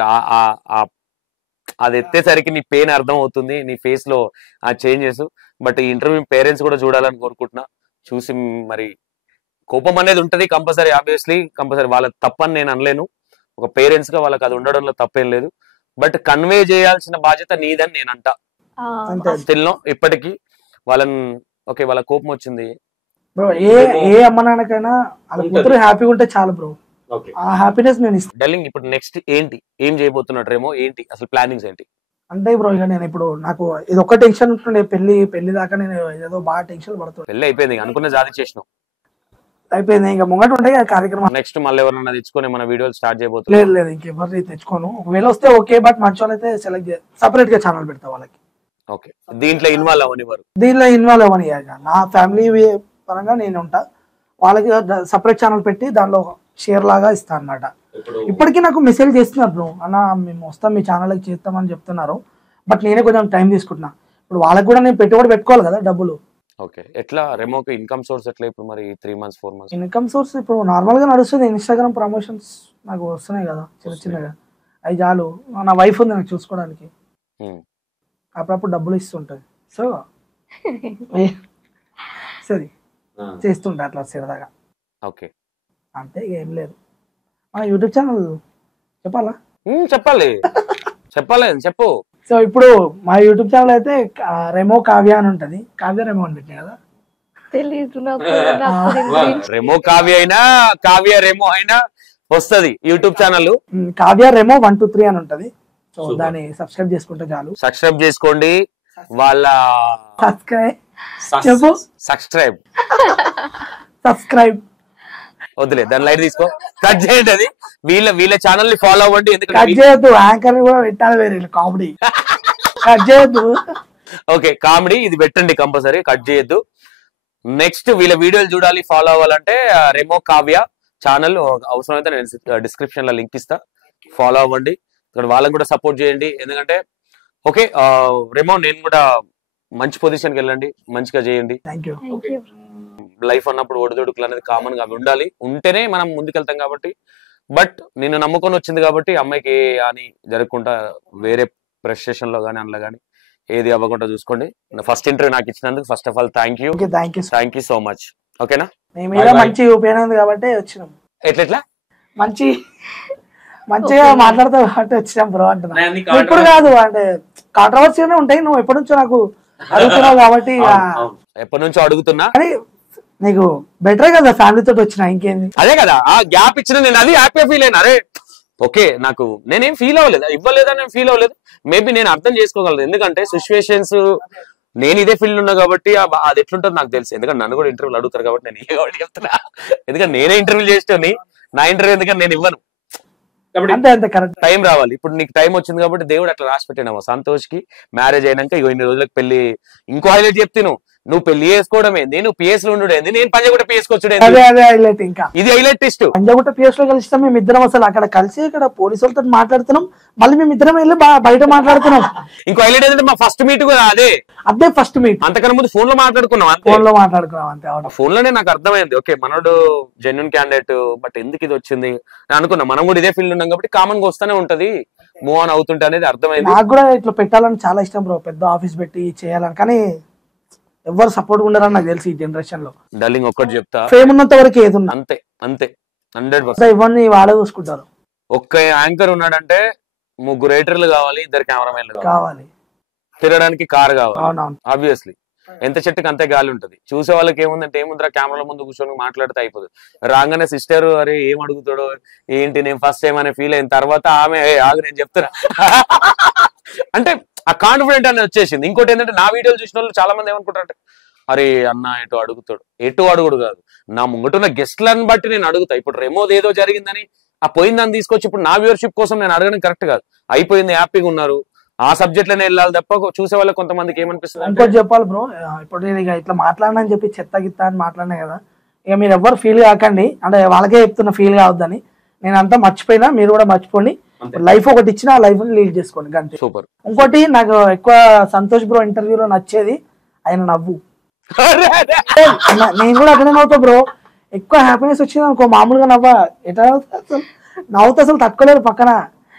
అది ఎత్తేసరికి నీ పెయిన్ అర్థం అవుతుంది, నీ ఫేస్ లో ఆ చేంజెస్. బట్ ఈ ఇంటర్వ్యూ పేరెంట్స్ కూడా చూడాలని కోరుకుంటున్నా. చూసి మరి కోపం అనేది ఉంటది కంపల్సరీ, ఆబ్వియస్లీ కంపల్సరీ, వాళ్ళ తప్పని నేను అనలేను. ఒక పేరెంట్స్ గా వాళ్ళకి అది ఉండడంలో తప్పేం లేదు. బట్ కన్వే చేయాల్సిన బాధ్యత నీదని నేను అంటా. స్టిల్ నో ఇప్పటికీ వాళ్ళని ఓకే వాళ్ళ కోపం వచ్చింది బ్రో, ఏ అమ్మ నాన్నకైనా వాళ్ళ కూతురు హ్యాపీగా ఉంటే చాలు బ్రో, ఆ హ్యాపీనెస్ నేను ఇస్తాను. డార్లింగ్, ఇప్పుడు నెక్స్ట్ ఏంటి, ఏం చేయబోతున్నాడు రేమో, ఏంటి అసలు ప్లానింగ్స్ ఏంటి? అంటే బ్రో ఇక నేను ఇప్పుడు నాకు ఇది ఒక టెన్షన్ ఉంటుండే, పెళ్లి దాకా నేను ఏదో బాగా టెన్షన్ పడుతుండే. పెళ్లి అయిపోయింది, అనుకున్న జాతి చేసినావు, అయిపోయింది, ఇంకా ముంగట ఉంటాయి కార్యక్రమం. నెక్స్ట్ మళ్ళీ ఎవరన్నా తెచ్చుకొని మన వీడియోలు స్టార్ట్ చేయబోతున్నా? లేదు లేదు, ఇంకెవరిని తెచ్చుకోను. ఒకవేళ వస్తే ఓకే, బట్ మంచి వాళ్ళు అయితే సెలెక్ట్ సపరేట్ గా ఛానల్ పెడతా వాళ్ళకి. ఓకే, దీంట్లో ఇన్వాల్వ్ అవనివ్వరు? దీనిలో ఇన్వాల్వ్ అవ్వని, నా ఫ్యామిలీ పరంగా నేను ఉంటా, వాళ్ళకి సపరేట్ ఛానల్ పెట్టి దానిలో షేర్ లాగా ఇస్తా అన్నమాట. ఇప్పటికీ నాకు మెసేజ్ చేస్తున్నారు బ్రో, అన్న మేము వస్తాం మీ ఛానల్కి చేస్తామని చెప్తున్నారు, బట్ నేనే కొంచెం టైం తీసుకుంటున్నా. ఇప్పుడు వాళ్ళకి కూడా నేను పెట్టుబడి పెట్టుకోవాలి కదా డబ్బులు. ఓకే, ఎట్లా రెమోకి ఇన్కమ్ సోర్స్ ఎట్లా ఇప్పుడు మరి 3 months 4 months? ఇన్కమ్ సోర్స్ ఇప్పుడు నార్మల్ గా నడుస్తుంది, ఇన్స్టాగ్రామ్ ప్రమోషన్స్ నాకు వస్తున్నాయి కదా చిన్నగా, అవి చాలు. నా వైఫ్ ఉంది నాకు చూసుకోవడానికి, అప్పుడప్పుడు డబ్బులు ఇస్తుంటది. సో సరే చేస్తుంటా అట్లా సరదాగా. ఓకే, అంతే, ఏం లేదు. మన యూట్యూబ్ ఛానల్ చెప్పాలా? చెప్పాలి చెప్పు. సో ఇప్పుడు మా యూట్యూబ్ ఛానల్ అయితే రెమో కావ్య అని ఉంటది, కావ్య రెమో అని పెట్టినా కదా, తెలీదు నాకు. రెమో కావ్య అయినా కావ్య రెమో అయినా వస్తది యూట్యూబ్ ఛానల్. కావ్య రెమో 1 2 3 అని ఉంటది. సో దాన్ని సబ్స్క్రైబ్ చేసుకుంటే చాలు. సబ్స్క్రైబ్ చేసుకోండి, వాళ్ళ సబ్స్క్రైబ్ వద్దులే, దాని లైట్ తీసుకో, కట్ చేయండి. అది వీళ్ళ ఛానల్ ని ఫాలో అవ్వండి. కట్ చేయొద్దు, యాంకర్ కూడా పెట్టాలి, వేరే కామెడీ కట్ చేయొద్దు. ఓకే, కామెడీ ఇది పెట్టండి కంపల్సరీ, కట్ చేయొద్దు. నెక్స్ట్ వీళ్ళ వీడియోలు చూడాలి, ఫాలో అవ్వాలంటే రెమో కావ్య ఛానల్ అవసరమైతే నేను డిస్క్రిప్షన్ లో లింక్ ఇస్తా, ఫాలో అవ్వండి. ఇక్కడ వాళ్ళని కూడా సపోర్ట్ చేయండి. ఎందుకంటే ఓకే రెమో, నేను కూడా మంచి పొజిషన్కి వెళ్ళండి, మంచిగా చేయండి. లైఫ్ అన్నప్పుడు ఒడిదొడుకులు అనేది కామన్ గా ఉండాలి, ఉంటేనే మనం ముందుకెళ్తాం కాబట్టి. బట్ నిన్ను నమ్ముకొని వచ్చింది కాబట్టి అమ్మాయికి ఏ అని జరగకుండా వేరే ప్రెస్టేషన్ లో కానీ అందులో కానీ ఏది అవ్వకుండా చూసుకోండి. ఫస్ట్ ఇంటర్వ్యూ నాకు ఇచ్చినందుకు first of all thank you so much. ఓకేనా, మంచి ఉపయోగం కాబట్టి వచ్చినాం. ఎట్లా మంచిగా మాట్లాడతావు కాబట్టి వచ్చినాం బ్రో అంటున్నా. ఇప్పుడు కాదు అంటే కాంట్రవర్సీనే ఉంటాయి, నువ్వు ఎప్పటి నుంచో నాకు అడుగుతున్నావు కాబట్టి. ఎప్పటి నుంచో అడుగుతున్నా, నీకు బెటరే కదా ఫ్యామిలీ తోటి వచ్చినా, ఇంకేంది. అదే కదా ఆ గ్యాప్ ఇచ్చిన, నేను అది హ్యాపీ ఫీల్ అయినా. అరే ఓకే, నాకు నేనేం ఫీల్ అవ్వలేదు, ఇవ్వలేదని నేను ఫీల్ అవ్వలేదు. మేబీ నేను అర్థం చేసుకోగలను, ఎందుకంటే సిచ్యువేషన్స్ నేను ఇదే ఫీల్డ్ ఉన్నా కాబట్టి అది ఎట్లుంటుందో నాకు తెలుసు. ఎందుకంటే నన్ను కూడా ఇంటర్వ్యూలు అడుగుతారు కాబట్టి నేను ఏ కాబట్టి చెప్తున్నా. ఎందుకంటే నేనే ఇంటర్వ్యూ చేస్తాను, నా ఇంటర్వ్యూ ఎందుకంటే నేను ఇవ్వను. టైం రావాలి, ఇప్పుడు నీకు టైం వచ్చింది కాబట్టి దేవుడు అట్లా రాసి పెట్టాను. సంతోష్ కి మ్యారేజ్ అయినాక ఇన్ని రోజులకు పెళ్లి. ఇంకో హైలైట్ చెప్తాను, నువ్వు పెళ్లి చేసుకోవడమే, నేను పిఎస్ లో ఉండుడేంది, నేను పంజాగుట్ట పిఎస్ వచ్చుడే, ఇది హైలైట్ టెస్ట్. పంజాగుట్ట పిఎస్ లో కలిసి మేము ఇద్దరం అసలు అక్కడ కలిసి ఇక్కడ పోలీసు వాళ్ళతో మాట్లాడుతున్నాం, మళ్ళీ మేము ఇద్దరం వెళ్ళి బయట మాట్లాడుతున్నాం. ఇంకో హైలైట్ ఏంటంటే మా ఫస్ట్ మీట్ కూడా అదే ఫస్ట్ మీట్. అంతకన్నా ముందు ఫోన్ లో మాట్లాడుకున్నాం అంతే. ఫోన్ లోనే నాకు అర్థమైంది, ఓకే మనోడు జెన్యున్ క్యాండిడేట్, బట్ ఎందుకు ఇది వచ్చింది నేను అనుకున్నా. మనం కూడా ఇదే ఫీల్డ్ ఉన్నాం కాబట్టి కామన్ గా వస్తూనే ఉంటది, మూవ్ ఆన్ అవుతుంటే అనేది అర్థమైంది. నాకు కూడా ఇట్లా పెట్టాలని చాలా ఇష్టం బ్రో, పెద్ద ఆఫీస్ పెట్టి చేయాలని, కానీ ఎవరు సపోర్ట్ ఉండరని నాకు తెలిసి ఈ జనరేషన్ లో. డార్లింగ్ ఒక్కటి చెప్తా, ఫేమ్ ఉన్నంత వరకు ఏది ఉన్నా అంతే 100%. ఇవన్నీ వాళ్ళే చూసుకుంటారు. ఒక్క యాంకర్ ఉన్నాడంటే 3 ఎడిటర్లు కావాలి, 2 కెమెరామెన్లు కావాలి, తిరగడానికి కార్ కావాలి. ఆబ్వియస్లీ ఎంత చెట్టుకి అంతే గాలి ఉంటది. చూసే వాళ్ళకి ఏముందంటే ఏముందిరా కెమెరాల ముందు కూర్చొని మాట్లాడితే అయిపోతుంది. రాగానే సిస్టర్ అరే ఏం అడుగుతాడో ఏంటి, నేను ఫస్ట్ టైం అనే ఫీల్ అయిన తర్వాత ఆమె ఆగు నేను చెప్తున్నా అంటే ఆ కాన్ఫిడెంట్ అనేది వచ్చేసింది. ఇంకోటి ఏంటంటే నా వీడియోలు చూసిన వాళ్ళు చాలా మంది ఏమనుకుంటారంటే అరే అన్న ఎటు అడుగుడు కాదు, నా ముంగటున్న గెస్ట్లను బట్టి నేను అడుగుతా. ఇప్పుడు రెమోది ఏదో జరిగిందని ఆ పోయిందని తీసుకొచ్చి ఇప్పుడు నా వ్యూవర్షిప్ కోసం నేను అడగడం కరెక్ట్ కాదు. అయిపోయింది, హ్యాపీగా ఉన్నారు, ఆ సబ్జెక్ట్ లోనే వెళ్ళాలి తప్ప చూసే వాళ్ళకి కొంతమందికి ఏమనిపిస్తుంది. ఇంకోటి చెప్పాలి బ్రో, ఇప్పుడు నేను ఇక ఇట్లా మాట్లాడినని చెప్పి చెత్త గిత్త అని మాట్లాడినా కదా, ఇక మీరు ఎవ్వరు ఫీల్ కాకండి, అంటే వాళ్ళకే చెప్తున్న ఫీల్ కావద్దని. నేను అంతా మర్చిపోయినా మీరు కూడా మర్చిపోండి. లైఫ్ ఒకటి ఇచ్చిన ఆ లైఫ్ లీడ్ చేసుకోండి అంతే. సూపర్. ఇంకోటి నాకు ఎక్కువ సంతోష్ బ్రో ఇంటర్వ్యూలో నచ్చేది ఆయన నవ్వు. నేను కూడా అట్లనే నవ్వుతా బ్రో. ఎక్కువ హ్యాపీనెస్ వచ్చింది అనుకో మామూలుగా ఎట్లా నవ్వుతా అసలు తట్టుకోలేదు. పక్కన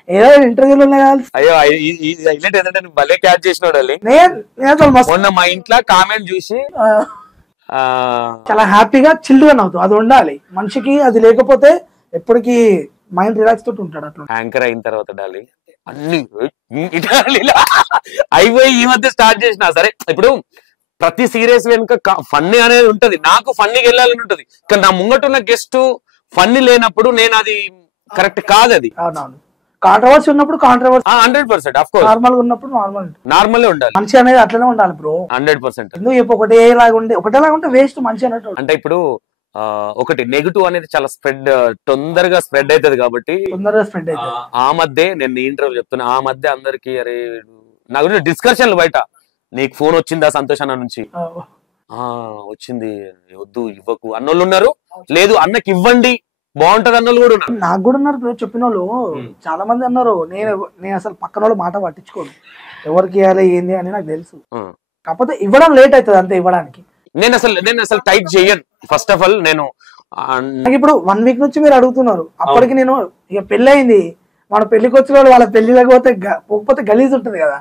ఏదో ఇంటర్వ్యూలు ఉన్నాయి కదా. అయ్యో హైలైట్ ఏంటంటే భలే క్యాచ్ చేసినాడు. నేను అసలు మొన్న మా ఇంట్లో కామెంట్ చూసి చాలా హ్యాపీగా చిల్డ్ గా నవ్వుతాం. అది ఉండాలి మనిషికి. అది లేకపోతే ఎప్పటికీ మైండ్ రిలాక్స్ తోటి ఉంటాడు. అట్లా యాంకర్ అయిన తర్వాత డాలి అన్ని అయిపోయి ఈ మధ్య స్టార్ట్ చేసిన. సరే ఇప్పుడు ప్రతి సీరియస్ వెనుక ఫన్నీ అనేది ఉంటది. నాకు ఫన్నీకి వెళ్ళాలని ఉంటది. కానీ నా ముంగటున్న గెస్ట్ ఫన్నీ లేనప్పుడు నేను అది కరెక్ట్ కాదు. అది అవునవును. కాంట్రవర్సీ ఉన్నప్పుడు కాంట్రవర్సీ 100% ఆఫ్ కోర్స్. నార్మల్ గా ఉన్నప్పుడు నార్మల్ ఉండాలి. మనిషి అనేది అట్లనే ఉండాలి బ్రో. 100%. ఎందుకు చెప్పు ఒకటేలాగా ఉంటే వేస్ట్ మనిషి అన్నట్టు. అంటే ఇప్పుడు ఒకటి నెగిటివ్ అనేది చాలా తొందరగా స్ప్రెడ్ అవుతుంది కాబట్టి తొందరగా స్ప్రెడ్ అవుతుంది. ఆ మధ్య నేను ఇంటర్వ్యూ చెప్తున్నా. ఆ మధ్య అందరికి అరే నా గురించి డిస్కషన్లు బయట నీకు ఫోన్ వచ్చిందా సంతోష్ అన్న నుంచి? వచ్చింది, వద్దు ఇవ్వకు అన్నోళ్ళు ఉన్నారు. లేదు అన్నకి ఇవ్వండి బాగుంటది అన్నోళ్ళు కూడా ఉన్నారు. నాకు కూడా ఉన్నారు చెప్పిన వాళ్ళు చాలా మంది అన్నారు. నేను అసలు పక్కన వాళ్ళు మాట పట్టించుకోను. ఎవరికి ఇవ్వాలి ఏంది అని నాకు తెలుసు. కాకపోతే ఇవ్వడం లేట్ అవుతుంది అంతే. ఇవ్వడానికి నేను అసలు టైప్ చేయను. ఫస్ట్ ఆఫ్ ఆల్ నేను ఇప్పుడు 1 వీక్ నుంచి మీరు అడుగుతున్నారు. అప్పటికి నేను ఇక పెళ్లి అయింది. మన పెళ్లికి వచ్చిన వాళ్ళు వాళ్ళ పెళ్లిలోకి పోకపోతే గలీజ్ ఉంటుంది కదా.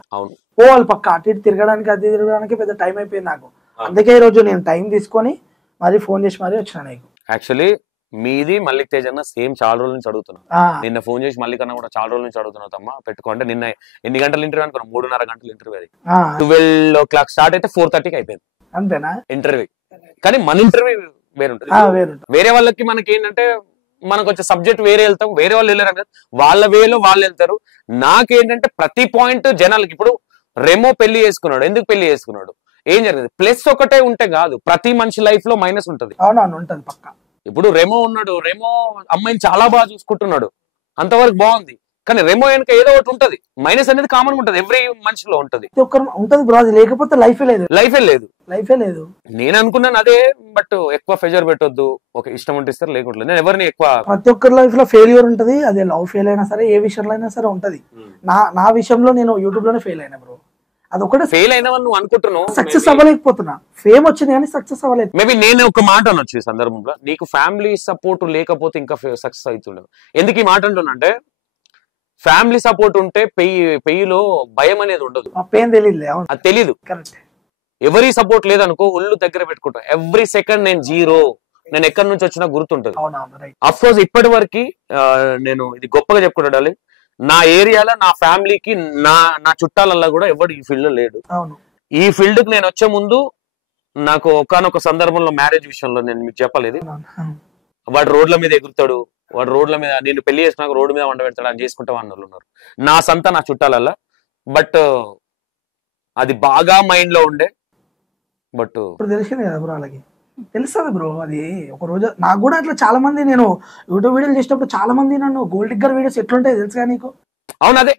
వాళ్ళు పక్క అటు ఇటు తిరగడానికి అది తిరగడానికి పెద్ద టైం అయిపోయింది నాకు. అందుకే ఈ రోజు నేను టైం తీసుకొని మరీ ఫోన్ చేసి మరీ వచ్చిన. నీకు యాక్చువల్లీ మీది మల్లిక్ తేజ్ అన్న సేమ్ చాలా రోజుల నుంచి అడుగుతున్నాను. నిన్న ఫోన్ చేసి మల్లిక్ అన్న కూడా చాలా రోజుల నుంచి అడుగుతున్నావు అమ్మా పెట్టుకోండి. నిన్న ఎన్ని గంటల ఇంటర్వ్యూ అనుకున్నాం? 3.5 గంటల ఇంటర్వ్యూ. అది 12 o'clock స్టార్ట్ అయితే 4:30కి అయిపోయింది. అంతేనా ఇంటర్వ్యూ? కానీ మన ఇంటర్వ్యూ వేరుంటుంది. వేరే వాళ్ళకి మనకి ఏంటంటే మనకు వచ్చే సబ్జెక్ట్ వేరే వెళ్తాం, వేరే వాళ్ళు వెళ్ళారు, వాళ్ళ వేలో వాళ్ళు వెళ్తారు. నాకేంటంటే ప్రతి పాయింట్ జనాలకి ఇప్పుడు రెమో పెళ్లి చేసుకున్నాడు. ఎందుకు పెళ్లి చేసుకున్నాడు? ఏం జరిగింది? ప్లస్ ఒకటే ఉంటే కాదు, ప్రతి మనిషి లైఫ్ లో మైనస్ ఉంటది. ఉంటది పక్క. ఇప్పుడు రెమో ఉన్నాడు, రెమో అమ్మాయిని చాలా బాగా చూసుకుంటున్నాడు, అంతవరకు బాగుంది. కానీ రెమో వెనక ఏదో ఒకటి ఉంటది. మైనస్ అనేది కామన్ ఉంటది, ఎవ్రీ మనిషిలో ఉంటది. లేకపోతే లైఫే లేదు. నేను అనుకున్నాను అదే. బట్ ఎక్కువ ప్రెజర్ పెట్టొద్దు, ఒక ఇష్టం ఉంటే ఇస్తారు, లేకుంటే నేను ఎవరిని ఎక్కువ. ప్రతి ఒక్కరి లైఫ్ లో ఫెయిల్యూర్ ఉంటది. అదే లవ్ ఫెయిల్ అయినా సరే, ఏ విషయంలో అయినా సరే ఉంటది. నా విషయంలో నేను యూట్యూబ్ లోనే ఫెయిల్ అయినా బ్రో. అదొకటి ఫెయిల్ అయినావని నువ్వు అనుకుంటున్నావు. సక్సెస్ అవ్వలేకపోతున్నా. ఫేమ్ వచ్చింది కానీ సక్సెస్ అవ్వలేదు. మేబీ నేను ఒక మాట అనొచ్చు ఈ సందర్భంలో, నీకు ఫ్యామిలీ సపోర్ట్ లేకపోతే ఇంకా సక్సెస్ అవుతుండదు. ఎందుకు ఈ మాట అంటున్నా అంటే, ఫ్యామిలీ సపోర్ట్ ఉంటే పెయిలో భయం అనేది ఉండదు. అది తెలీదు. ఎవరి సపోర్ట్ లేదనుకో ఒళ్ళు దగ్గర పెట్టుకుంటా. ఎవ్రీ సెకండ్ నేను జీరో, నేను ఎక్కడి నుంచి వచ్చినా గుర్తుంటది. అఫ్ కోర్స్ ఇప్పటి వరకు నేను ఇది గొప్పగా చెప్పుకుంటాను, నా ఏరియాలో నా ఫ్యామిలీకి నా చుట్టాలల్లో కూడా ఎవడు ఈ ఫీల్డ్ లో లేడు. ఈ ఫీల్డ్ కి నేను వచ్చే ముందు నాకు ఒకానొక సందర్భంలో మ్యారేజ్ విషయంలో నేను మీకు చెప్పలేదు, వాడు రోడ్ల మీద ఎగురుతాడు, వాడు రోడ్ల మీద నేను పెళ్లి చేసినాక రోడ్డు మీద వండ పెడతాడు అని చేసుకుంటా వాళ్ళు ఉన్నారు నా సంత నా చుట్టాలల్లా. బట్ అది బాగా మైండ్ లో ఉండే. బట్ తెలిసింది కదా బ్రో, అలాగే తెలుస్తుంది బ్రో. అది ఒక రోజు నాకు కూడా అట్లా చాలా మంది, నేను యూట్యూబ్ వీడియోలు చేసినప్పుడు చాలా మంది నన్ను గోల్డ్ డిగ్గర్ వీడియోస్ ఎట్లుంటాయి తెలుసుగా నీకు. అవును, అదే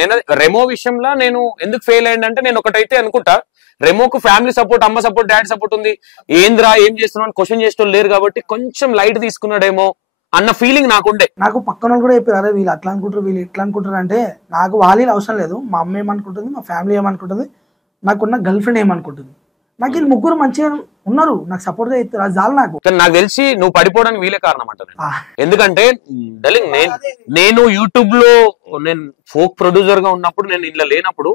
నేను రెమో విషయంలో నేను ఎందుకు ఫెయిల్ అయ్యిందంటే, నేను ఒకటైతే అనుకుంటా, రెమోకు ఫ్యామిలీ సపోర్ట్, అమ్మ సపోర్ట్, డాడీ సపోర్ట్ ఉంది. ఏంద్రా ఏం చేస్తున్నావు అని క్వశ్చన్ చేస్తూ లేరు కాబట్టి కొంచెం లైట్ తీసుకున్నాడేమో అన్న ఫీలింగ్ నాకుండే. నాకు పక్కన కూడా చెప్పారు, అరే వీళ్ళు అట్లా అనుకుంటారు, వీళ్ళు ఇట్లా అనుకుంటారు అంటే, నాకు వాళ్ళు అవసరం లేదు. మా అమ్మ ఏమనుకుంటుంది, మా ఫ్యామిలీ ఏమనుకుంటుంది, నాకున్న గర్ల్ ఫ్రెండ్ ఏమనుకుంటుంది, నాకు వీళ్ళు ముగ్గురు మంచిగా ఉన్నారు, నాకు సపోర్ట్ గా ఇస్తారు, అది చాలు నాకు. నాకు తెలిసి నువ్వు పడిపోవడానికి వీలే కారణం అంటారు. ఎందుకంటే డలింగ్ నేను యూట్యూబ్ లో నేను ఫోక్ ప్రొడ్యూసర్ గా ఉన్నప్పుడు, నేను ఇంట్లో లేనప్పుడు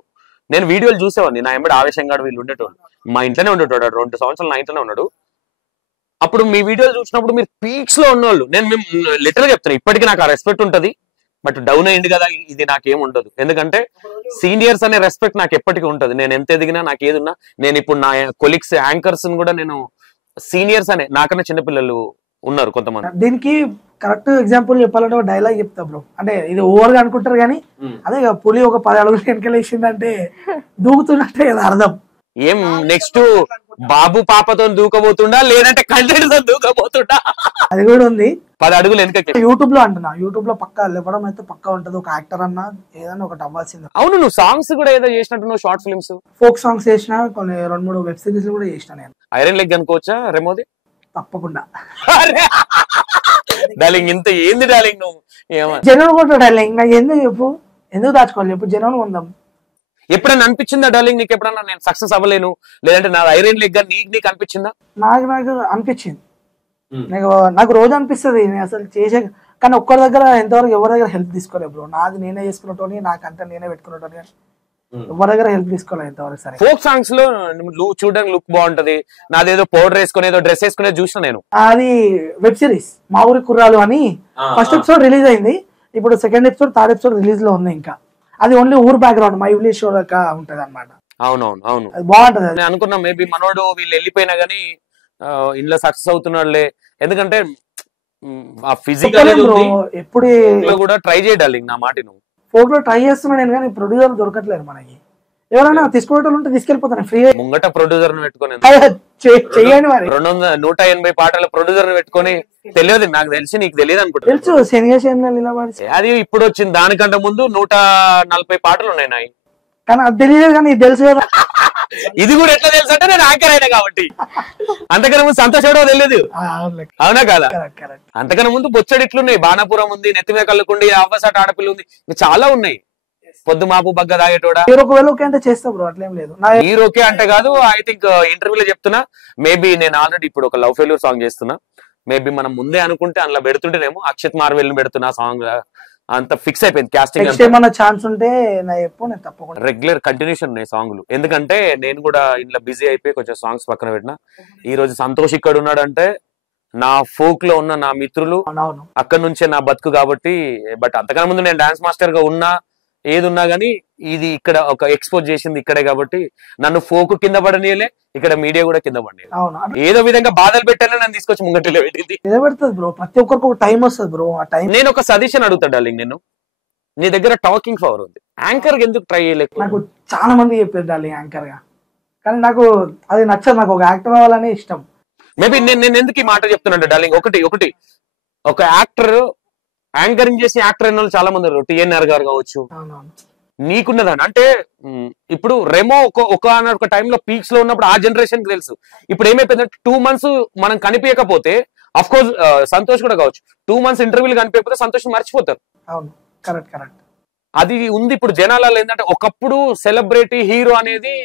నేను వీడియోలు చూసేవాడిని. నా ఎంబడి ఆవేశంగా వీళ్ళు ఉండేటోళ్ళు, మా ఇంట్లోనే ఉండేటోడు, 2 సంవత్సరాలు నా ఇంట్లోనే ఉన్నాడు. అప్పుడు మీ వీడియోలు చూసినప్పుడు మీరు పీక్స్ లో ఉన్నోళ్ళు, నేను మేము లిటరల్ చెప్తాను, ఇప్పటికీ నాకు ఆ రెస్పెక్ట్ ఉంటది. బట్ డౌన్ అయింది కదా, ఇది నాకేం ఉండదు. ఎందుకంటే సీనియర్స్ అనే రెస్పెక్ట్ నాకు ఎప్పటికీ ఉంటది. నేను ఎంత ఎదిగినా, నాకు ఏదున్నా, నేను ఇప్పుడు నా కొలీగ్స్ యాంకర్స్ కూడా నేను సీనియర్స్ అనే, నాకన్నా చిన్నపిల్లలు ఉన్నారు కొంతమంది. దీనికి కరెక్ట్ ఎగ్జాంపుల్ చెప్పాలంటే డైలాగ్ చెప్తా బ్రో. అంటే ఇది ఓవర్ గా అనుకుంటారు కానీ, అదే పులి ఒక 10 అడుగులు వెనకలేసిందంటే దూకుతున్నట్టే కదా అర్థం. ఏం నెక్స్ట్ బాబు పాపతో దూకబోతుండా, లేదంటే కంటెంట్ తో దూకబోతుండా, అది కూడా ఉంది. 10 అడుగులు వెనక. యూట్యూబ్ లో అంటున్నా, యూట్యూబ్ లో పక్కా లేవడం అయితే పక్కా ఉంటది. ఒక యాక్టర్ అన్నా ఏదన్నా ఒకటి అవ్వాల్సింది. అవును, నువ్వు సాంగ్స్ కూడా ఏదో చేసినట్టు, నువ్వు షార్ట్ ఫిల్మ్స్, ఫోక్ సాంగ్స్ చేసిన, కొన్ని 2-3 వెబ్ సిరీస్ కూడా చేసిన. నేను ఐరన్ లెగ్ అనుకోవచ్చా రెమోది? తప్పకుండా. డార్లింగ్ ఇంత ఏంది డార్లింగ్ నువ్వు జనం కూడా డార్లింగ్ నాకు ఎందుకు చెప్పు, ఎందుకు దాచుకోవాలి చెప్పు, జనం ఉందాం. ఎప్పుడైనా అనిపించిందా డార్లింగ్ నీకు ఎప్పుడన్నా నేను సక్సెస్ అవ్వలేను లేదంటే నా ఐరన్ లెగ్ నీకు అనిపించిందా? నాకు అనిపించింది, నాకు రోజు అనిపిస్తుంది నేను అసలు చేసే, కానీ ఒక్కరి దగ్గర ఎంతవరకు ఎవరి దగ్గర హెల్ప్ తీసుకోలేదు బ్రో. నాది నేనే చేసుకున్నట్టు, నాకంటే నేనే పెట్టుకున్నట్టు, కానీ ఎవరి దగ్గర హెల్ప్ తీసుకోలేదు ఇంతవరకు. సరే ఫోక్ సాంగ్స్ లో చూడడానికి లుక్ బాగుంటది, నాదేదో పౌడర్ వేసుకుని ఏదో డ్రెస్ వేసుకునేది చూసిన నేను. అది వెబ్ సిరీస్ మా ఊరి కుర్రాలు అని ఫస్ట్ ఎపిసోడ్ రిలీజ్ అయింది, ఇప్పుడు second episode third episode release లో ఉంది. ఇంకా అది ఓన్లీ ఊరు బ్యాక్గ్రౌండ్ మై విలేజ్ షో లెక్క ఉంటది అనమాట. అవునవును అవును అది బాగుంటది. నేను అనుకున్నా మేబీ మనోడు వీళ్ళు వెళ్ళిపోయినా గానీ ఇంట్లో సక్సెస్ అవుతున్నాడులే, ఎందుకంటే ఆ ఫిజికల్ ఎప్పుడు కూడా ట్రై చేయాలి నా మాట నువ్వు. ఫోక్ లో ట్రై చేస్తున్నా నేను, కానీ ప్రొడ్యూసర్ దొరకట్లేదు మనకి. ఎవరైనా తీసుకునేటోళ్ళు ఉంటే తీసుకెళ్ళిపోతాను ఫ్రీ. ముంగట ప్రొడ్యూసర్ పెట్టుకుని చెయ్యండి మరి. 180 పాటల ప్రొడ్యూసర్ పెట్టుకొని తెలియదు నాకు తెలిసి, నీకు తెలియదు అనుకుంటా. తెలుసు శనిగా నిలబడి అది ఇప్పుడు వచ్చింది, దానికంటే ముందు 140 పాటలు ఉన్నాయి నాయి. కానీ అది తెలియదు, కానీ ఇది తెలుసు కదా. ఇది కూడా ఎట్లా తెలుసు అంటే నేను యాంకర్ అయినా కాబట్టి. అంతకన్నా ముందు సంతోషం తెలియదు, అవునా కదా? అంతకన్నా ముందు బొచ్చడి ఇట్లున్నాయి, బాణాపురం ఉంది, నెత్తిమీద కళ్ళకుండి, అవ్వసాట ఆడపిల్ల ఉంది, చాలా ఉన్నాయి. పొద్దు మాపు బగ్గ దాగేటోడా అంటే చేస్తా బ్రో, అట్లేం లేదు. హీరోకే అంటే కాదు, ఐ థింక్ ఇంటర్వ్యూలో చెప్తున్నా, మేబీ నేను ఆల్రెడీ ఇప్పుడు ఒక లవ్ ఫెయిల్యూర్ సాంగ్ చేస్తున్నా. మేబీ మనం ముందే అనుకుంటే అందులో పెడుతుంటేనేమో అక్షత్ మార్వెల్ పెడుతున్నా సాంగ్, అంత ఫిక్స్ అయిపోయింది కాస్టింగ్. ఏమన్నా ఛాన్స్ ఉంటే నేను తప్పకుండా రెగ్యులర్ కంటిన్యూషన్ ఉన్నాయి సాంగ్లు, ఎందుకంటే నేను కూడా ఇంట్లో బిజీ అయిపోయి కొంచెం సాంగ్స్ పక్కన పెట్టినా. ఈ రోజు సంతోష్ ఇక్కడ ఉన్నాడంటే నా ఫోక్ లో ఉన్న నా మిత్రులు, అక్కడ నుంచే నా బతుకు కాబట్టి. బట్ అంతకన్నా ముందు నేను డాన్స్ మాస్టర్ గా ఉన్నా, ఏది ఉన్నా గానీ ఇది ఇక్కడ ఒక ఎక్స్పోజ్ చేసింది ఇక్కడే కాబట్టి నన్ను ఫోక్ కింద పడనీయలే, ఇక్కడ మీడియా కూడా కింద పడనీయలే. ఏదో విధంగా బాధలు పెట్టానే నన్ను తీసుకొచ్చి ముంగటిలో పెట్టింది. బ్రో ప్రతి ఒక్కరికి ఒక టైం వస్తుంది బ్రో. ఆ టైం నేను ఒక సజెషన్ అడుగుతా డార్లింగ్, నేను నీ దగ్గర టాకింగ్ పవర్ ఉంది, యాంకర్ ఎందుకు ట్రై చేయలేదు? నాకు చాలా మంది చెప్పారు డార్లింగ్ యాంకర్ గా, కానీ నాకు అది నచ్చదు. నాకు ఒక యాక్టర్ అవ్వాలనే ఇష్టం. మేబీ నేను ఎందుకు ఈ మాట చెప్తున్నాను డార్లింగ్, ఒకటి ఒక యాక్టర్ యాంకరింగ్ చేసి యాక్టర్ అయిన వాళ్ళు చాలా మంది ఉన్నారు. టిఎన్ఆర్ గారు కావచ్చు, నీకున్నదాన్ని అంటే ఇప్పుడు రెమో ఒక టైంలో పీక్స్ లో ఉన్నప్పుడు ఆ జనరేషన్ కి తెలుసు. ఇప్పుడు ఏమైపోయిందంటే 2 months మనం కనిపించకపోతే, అఫ్ కోర్స్ సంతోష్ కూడా కావచ్చు, 2 months ఇంటర్వ్యూలు కనిపించకపోతే సంతోష్ మర్చిపోతారు. అది ఉంది ఇప్పుడు జనాలలో. ఏంటంటే ఒకప్పుడు సెలబ్రిటీ హీరో అనేది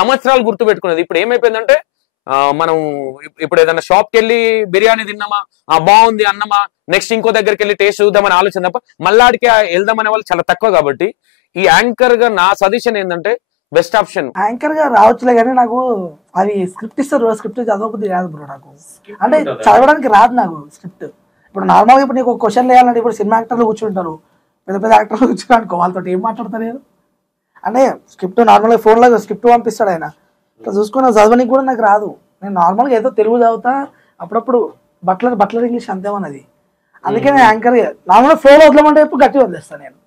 సంవత్సరాలు గుర్తు పెట్టుకునేది. ఇప్పుడు ఏమైపోయిందంటే మనం ఇప్పుడు ఏదైనా షాప్ కి వెళ్ళి బిర్యానీ తిన్నామా, బాగుంది అన్నమా, నెక్స్ట్ ఇంకో దగ్గరికి వెళ్ళి టేస్ట్ చూద్దామని ఆలోచన తప్ప మళ్ళాడికి వెళ్దామనే వాళ్ళు చాలా తక్కువ. కాబట్టి ఈ యాంకర్ గా నా సజెషన్ ఏంటంటే బెస్ట్ ఆప్షన్ యాంకర్ గా రావచ్చులే, కానీ నాకు అది స్క్రిప్ట్ ఇస్తారు, స్క్రిప్ట్ చదవకపోతే రాదు బ్రో. నాకు అంటే చదవడానికి రాదు నాకు స్క్రిప్ట్. ఇప్పుడు నార్మల్గా ఇప్పుడు నీకు ఒక క్వశ్చన్ వేయాలంటే ఇప్పుడు సినిమా యాక్టర్లు కూర్చుంటారు, పెద్ద పెద్ద యాక్టర్లు కూర్చుని అనుకో, వాళ్ళతో ఏం మాట్లాడతారు నేను అంటే స్క్రిప్ట్ నార్మల్గా ఫోన్లో స్క్రిప్ట్ పంపిస్తాడు ఆయన, ఇట్లా చూసుకుని చదవనికి కూడా నాకు రాదు. నేను నార్మల్గా ఏదో తెలుగు చదువుతా, అప్పుడప్పుడు బట్లర్ ఇంగ్లీష్ అంతేమన్నది. అందుకే నేను యాంకర్ నార్మల్గా ఫ్లోలో వదలమంటే ఎప్పుడు గట్టిగా వదిలేస్తాను. నేను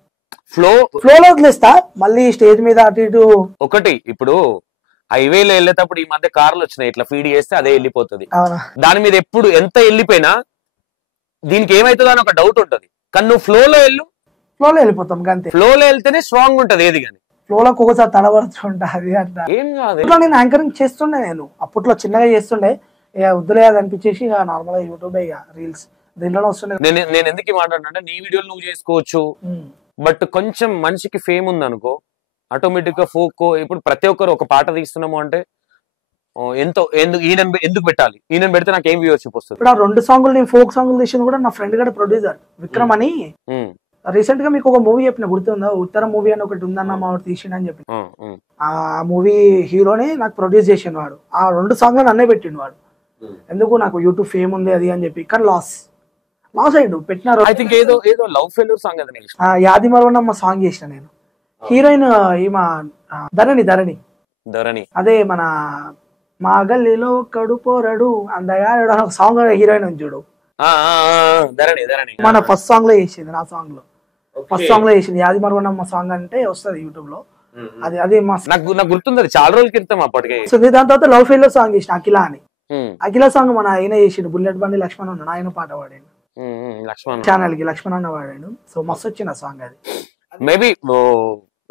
ఫ్లోలో వదిలేస్తా, మళ్ళీ స్టేజ్ మీద అటు ఇటు. ఒకటి ఇప్పుడు హైవేలో వెళ్ళేటప్పుడు ఈ మధ్య కార్లు వచ్చినాయి, ఇట్లా ఫీడ్ చేస్తే అదే వెళ్ళిపోతుంది. దాని మీద ఎప్పుడు ఎంత వెళ్ళిపోయినా దీనికి ఏమైతుందో అని ఒక డౌట్ ఉంటది. కానీ నువ్వు ఫ్లోలో వెళ్ళిపోతాం, అంతే. ఫ్లోలో వెళ్తేనే స్ట్రాంగ్ ఉంటది ఏది కానీ. ఫ్లోలో ఒక్కొక్కసారి తడబడుతుంటా, అది అంట. ఏం కాదు, నేను యాంకరింగ్ చేస్తుండే, నేను అప్పట్లో చిన్నగా చేస్తుండే, ఇక వద్దులే అది అనిపించేసి ఇక నార్మల్గా యూట్యూబ్ ఇక రీల్స్ దీంట్లోనే వస్తుండే. నేను ఎందుకు మాట్లాడినా, నీ వీడియోలు నువ్వు చేసుకోవచ్చు, బట్ కొంచెం మనిషికి ఫేమ్ ఉంది అనుకో, ఆటోమేటిక్ గా ఫోక్. ఇప్పుడు ప్రతి ఒక్కరు ఒక పాట తీస్తున్నాము అంటే ఎంతో ఎందుకు పెట్టాలి, ఈయన పెడితే నాకు ఏం వ్యూవర్షిప్ వస్తుంది. ఇప్పుడు ఆ 2 సాంగులు నేను ఫోక్ సాంగులు తీసింది కూడా నా ఫ్రెండ్ గారి ప్రొడ్యూసర్ విక్రమ్ అని. రీసెంట్ గా మీకు ఒక మూవీ చెప్పిన, గుర్తుందా? ఉత్తరం మూవీ అని ఒకటి ఉందన్న మా వాడు తీసిండని చెప్పి. ఆ మూవీ హీరోని నాకు ప్రొడ్యూస్ చేసిన వాడు. ఆ 2 సాంగ్లు నన్నే పెట్టిండు వాడు. ఎందుకు నాకు యూట్యూబ్ ఫేమ్ ఉంది అది అని చెప్పి. కానీ లాస్ అయ్యిండు. పెట్టినారు ఏదో లవ్ ఫెయిల్యూర్ సాంగ్ యాది మరవనమ్మ సాంగ్ చేసిన నేను. హీరోయిన్ ఈమె ధరణి, అదే మన మా గల్లీలో కడుపోరడు అందగాడు ఒక సాంగ్ హీరోయిన్ ఉంది చూడు, మన ఫస్ట్ సాంగ్ లో చేసింది. నా సాంగ్ లో ఫస్ట్ సాంగ్ లో చేసింది యాది మరవనమ్మ సాంగ్ అంటే వస్తుంది యూట్యూబ్ లో. అది నాకు గుర్తుంది, చాలా రోజుల క్రితం అప్పటికే. దాని తర్వాత లవ్ ఫెయిల్యూర్ సాంగ్ చేసిన అఖిల అని. అఖిల సాంగ్ మన ఆయన చేసిండు, బుల్లెట్ బండి లక్ష్మణ్ ఉన్నాడు, ఆయన పాట పాడాడు ఛానల్ కి, లక్ష్మణ్ అన్న వాడాడు. సో మస్తు వచ్చిన సాంగ్ అది. మేబీ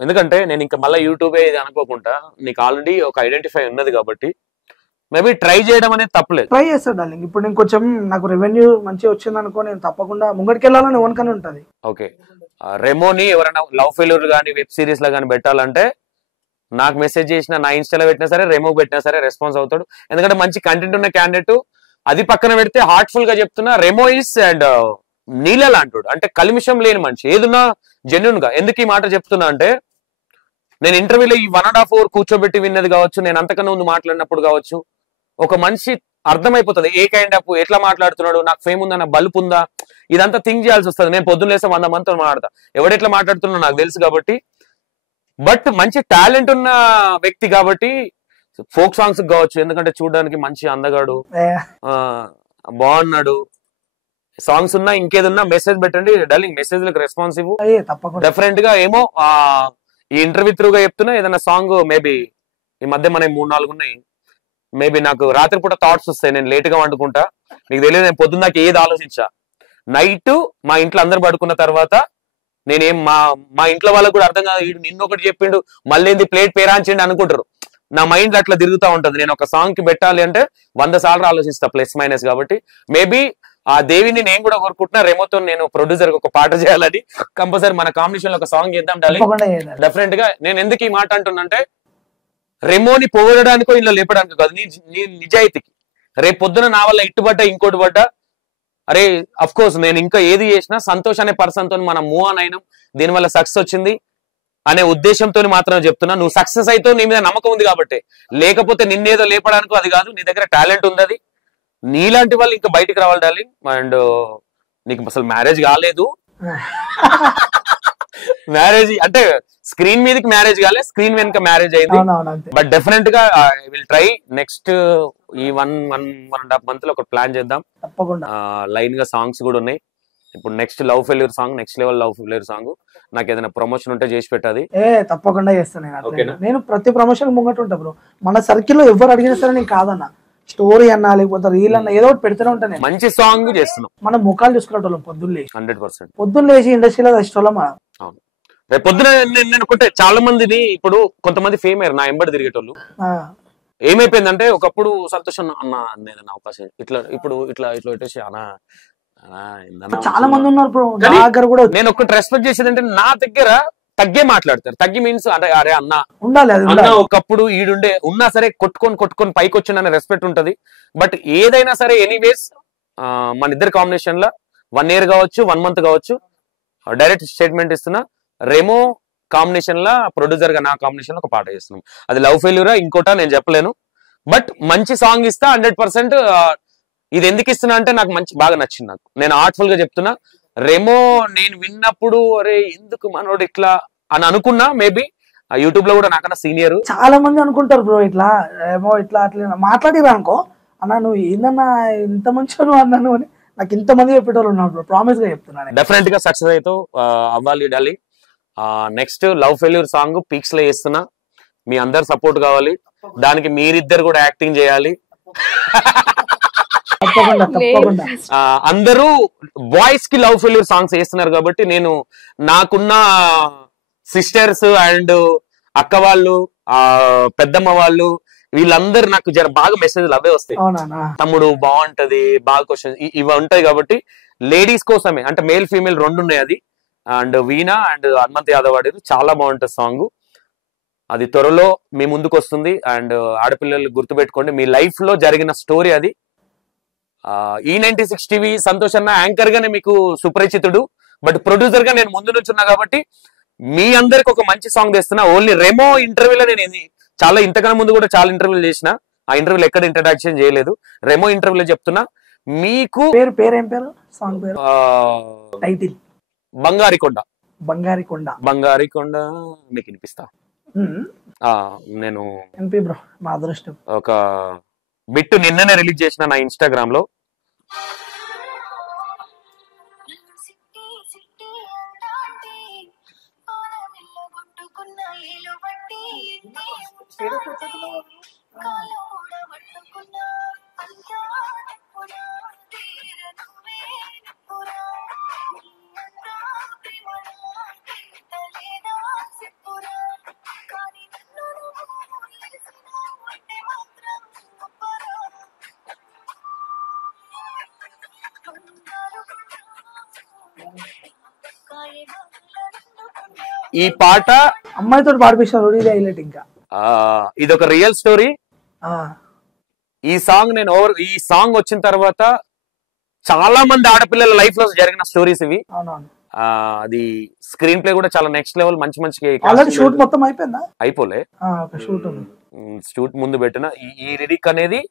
ఎందుకంటే నేను ఇంకా మళ్ళీ యూట్యూబే ఇది అనుకోకుండా, నీకు ఆల్రెడీ ఒక ఐడెంటిఫై ఉన్నది కాబట్టి మేబీ ట్రై చేయడం అనేది తప్పలేదు. ట్రై చేస్తాను డార్లింగ్. ఇప్పుడు నేను కొంచెం నాకు రెవెన్యూ మంచిగా వచ్చింది అనుకో, నేను తప్పకుండా ముంగటికి వెళ్ళాలని ఓన్కనే ఉంటది. ఓకే, రెమోని ఎవరైనా లవ్ ఫెయిల్యూర్ కానీ వెబ్ సిరీస్ లో కానీ పెట్టాలంటే నాకు మెసేజ్ చేసిన, నా ఇన్స్టాలో పెట్టినా సరే, రెమో పెట్టినా సరే రెస్పాన్స్ అవుతాడు. ఎందుకంటే మంచి కంటెంట్ ఉన్న క్యాండిడేట్. అది పక్కన పెడితే హార్ట్ఫుల్ గా చెప్తున్నా, రెమో ఇస్ అండ్ నీళ్ళ లాంటాడు. అంటే కల్మిషం లేని మనిషి, ఏదున్నా జెన్యున్ గా. ఎందుకు ఈ మాట చెప్తున్నా అంటే, నేను ఇంటర్వ్యూలో ఈ 1.5 hour కూర్చోబెట్టి విన్నది కావచ్చు, నేను అంతకన్నా ముందు మాట్లాడినప్పుడు కావచ్చు, ఒక మనిషి అర్థమైపోతుంది ఏ కైండ్ ఆఫ్, ఎట్లా మాట్లాడుతున్నాడు, నాకు ఫేమ్ ఉందా, నా బల్బ్ ఉందా, ఇదంతా థింక్ చేయాల్సి వస్తుంది. నేను పొద్దున్న లేస్తే 100 మందితో మాట్లాడతా, ఎవడెట్లా మాట్లాడుతున్నా నాకు తెలుసు కాబట్టి. బట్ మంచి టాలెంట్ ఉన్న వ్యక్తి కాబట్టి ఫోక్ సాంగ్స్ కావచ్చు, ఎందుకంటే చూడడానికి మంచి అందగాడు, బాగున్నాడు. సాంగ్స్ ఉన్నా ఇంకేదన్నా మెసేజ్ పెట్టండి డార్లింగ్, మెసేజ్లకు రెస్పాన్స్ ఇవ్వు డెఫినెట్ గా. ఏమో ఈ ఇంటర్వ్యూ త్రూగా చెప్తున్నా, ఏదైనా సాంగ్ మేబీ ఈ మధ్య మన 3-4 ఉన్నాయి. మేబీ నాకు రాత్రిపూట థాట్స్ వస్తాయి, నేను లేట్ గా వండుకుంటా, నీకు తెలియదు. నేను పొద్దున్న నాకు ఏది ఆలోచించా, నైట్ మా ఇంట్లో అందరు పడుకున్న తర్వాత నేనేం మా ఇంట్లో వాళ్ళకు కూడా అర్థం కాదు, నిన్నొకటి చెప్పిండు మళ్ళీ ప్లేట్ పేరాంచండి అనుకుంటారు. నా మైండ్ అట్లా తిరుగుతూ ఉంటది. నేను ఒక సాంగ్ కి పెట్టాలి అంటే 100 సార్లు ఆలోచిస్తా, ప్లస్ మైనస్. కాబట్టి మేబీ ఆ దేవిని నేను కూడా కోరుకుంటున్నా, రెమోతో నేను ప్రొడ్యూసర్ ఒక పాట చేయాలని. కంపల్సరీ మన కాంబినేషన్ లో ఒక సాంగ్ చేద్దాం డార్లింగ్ డెఫినెట్ గా. నేను ఎందుకు ఈ మాట అంటున్నంటే, రెమోని పొగడడానికో ఇలా లేపడానికో కాదు, నీ నిజాయితీకి. రేపు పొద్దున నా వల్ల ఇట్టుబడ్డా ఇంకోటి పడ్డా, అరే అఫ్ కోర్స్ నేను ఇంకా ఏది చేసినా సంతోష్ అనే పర్సన్ తో మనం మూవ్ ఆన్ అయినాం, దీనివల్ల సక్సెస్ వచ్చింది అనే ఉద్దేశంతో మాత్రమే చెప్తున్నా. నువ్వు సక్సెస్ అయితే నీ మీద నమ్మకం ఉంది కాబట్టి, లేకపోతే నిన్నేదో లేపడానికో అది కాదు. నీ దగ్గర టాలెంట్ ఉంది, అది నీలాంటి వాళ్ళు ఇంకా బయటికి రావాలి డార్లింగ్. అండ్ నీకు అసలు మ్యారేజ్ కాలేదు, మ్యారేజ్ అంటే స్క్రీన్ మీదకి మ్యారేజ్ కాలే, స్క్రీన్ వెనుక మ్యారేజ్ అయింది. బట్ డెఫినెట్ గా ఐ విల్ ట్రై. నెక్స్ట్ ఈ 1.5 month లో ఒక ప్లాన్ చేద్దాం. లైన్ గా సాంగ్స్ కూడా ఉన్నాయి. ఇప్పుడు next love failure song, next level love failure song. నాకు ఏదైనా ప్రమోషన్ ఉంటే చేసి పెట్టాది. తప్పకుండా చేస్తాను. నేను ప్రతి ప్రమోషన్ ముంగట ఉంటా బ్రో. మన సర్కిల్ లో ఎవరు అడిగినా సరే నేను కాదన్నా, స్టోరీ అన్నా లేకపోతే రీల్ అన్నా ఏదో ఒకటి పెడుతూనే ఉంటాను. మంచి సాంగ్ చేస్తున్నాం. మనం ముఖాలు చూసుకునేటోళ్ళం పొద్దున్న లేచి, 100% పొద్దున్న లేచి ఇండస్ట్రీలో వచ్చేటోళ్ళం. రేపు పొద్దున నేను ఒకటే, చాలా మందిని ఇప్పుడు కొంతమంది ఫేమ్ అయ్యారు నా ఎంబడి తిరిగేటోళ్ళు. ఏమైపోయిందంటే, ఒకప్పుడు సంతోషం అన్న ఏదైనా అవకాశం ఇట్లా, ఇప్పుడు ఇట్లా పెట్టేసి అన్న చాలా మంది ఉన్నారు. నేను ఒకటి రెస్పెక్ట్ చేసేది అంటే, నా దగ్గర తగ్గే మాట్లాడతారు. తగ్గి మీన్స్ అంటే అరే అన్న ఉండాలి, అన్న ఒకప్పుడు ఈడుండే ఉన్నా సరే కొట్టుకొని పైకి వచ్చిన రెస్పెక్ట్ ఉంటది. బట్ ఏదైనా సరే ఎనీవేస్ మన ఇద్దరు కాంబినేషన్ లో 1 year కావచ్చు, 1 month కావచ్చు, డైరెక్ట్ స్టేట్మెంట్ ఇస్తున్నా, రెమో కాంబినేషన్ లా ప్రొడ్యూసర్ గా నా కాంబినేషన్ లో ఒక పాట చేస్తున్నాం. అది లవ్ ఫెయిల్యూరా ఇంకోటా నేను చెప్పలేను. బట్ మంచి సాంగ్ ఇస్తా 100%. ఇది ఎందుకు ఇస్తున్నా అంటే, నాకు బాగా నచ్చింది. నాకు నేను ఆర్ట్ఫుల్ గా చెప్తున్నా. రెమో నేను విన్నప్పుడు అరే ఎందుకు మనోడు ఇట్లా అని అనుకున్నా. మేబీ యూట్యూబ్ లో కూడా నాకన్నా సీనియర్ చాలా మంది అనుకుంటారు బ్రో, ఇట్లా ఏమో ఇట్లా అట్లా మాట్లాడిరా అనుకో, అన్నా నువ్వు ఏందన్నా ఇంత మంచిగా అన్నాను అని నాకు ఇంతమంది చెప్పేటోళ్ళు ఉన్నారు బ్రో. ప్రామిస్ గా చెప్తున్నాను, డెఫినెట్ గా సక్సెస్ అయితే అవ్వాలి darling. Next love failure song peaks లో చేస్తున్నా, మీ అందరు సపోర్ట్ కావాలి. దానికి మీరిద్దరు కూడా యాక్టింగ్ చేయాలి. అందరూ బాయ్స్ కి లవ్ ఫెయిల్యూర్ సాంగ్స్ వేస్తున్నారు కాబట్టి, నేను నాకున్న సిస్టర్స్ అండ్ అక్క వాళ్ళు, పెద్దమ్మ వాళ్ళు, వీళ్ళందరూ నాకు బాగా మెసేజ్లు అవే వస్తాయి. తమ్ముడు బాగుంటది, బాగా క్వశ్చన్ ఇవి ఉంటాయి కాబట్టి, లేడీస్ కోసమే అంటే మేల్ ఫీమేల్ 2 ఉన్నాయి. అది and veena and Hanumanth Yadav ఆడారు, చాలా బాగుంటుంది సాంగ్. అది త్వరలో మీ ముందుకు వస్తుంది. అండ్ ఆడపిల్లలు గుర్తుపెట్టుకోండి, మీ లైఫ్ లో జరిగిన స్టోరీ అది. E96 TV సంతోష్ అన్న యాంకర్ గానే మీకు సుపరిచితుడు, బట్ ప్రొడ్యూసర్ గా నేను ముందు నుంచి ఉన్నా కాబట్టి మీ అందరికి ఒక మంచి సాంగ్ తెస్తున్నా. ఓన్లీ రెమో ఇంటర్వ్యూలో నేను చాలా ఇంతకన్నా ముందు కూడా చాలా ఇంటర్వ్యూలు చేసిన, ఆ ఇంటర్వ్యూలో ఎక్కడ ఇంట్రడక్షన్ చేయలేదు. రెమో ఇంటర్వ్యూలో చెప్తున్నా మీకు. పేరు సాంగ్ పేరు టైటిల్ బంగారికొండ. బంగారికొండ మీకు వినిపిస్తా. నేను బ్రో మా అదృష్టం ఒక బిట్ నిన్ననే రిలీజ్ చేసిన నా ఇన్స్టాగ్రామ్ లో. ఈ పాట అమ్మాయితో పాడిపించారు, ఇది హైలైట్ ఇంకా. ఇది ఒక రియల్ స్టోరీ. ఆ, ఈ సాంగ్ వచ్చిన తర్వాత చాలా మంది ఆడపిల్లల లైఫ్ లో జరిగిన స్టోరీస్ ఇవి. అవునవును. అది స్క్రీన్ ప్లే కూడా చాలా నెక్స్ట్ లెవెల్, మంచి మంచి ఆల్రెడీ షూట్ మొత్తం అయిపోయిందా? అయిపోలే, ఒక షూట్ ఉంది. షూట్ ముందు పెట్టిన ఈ లిరిక్ అనేది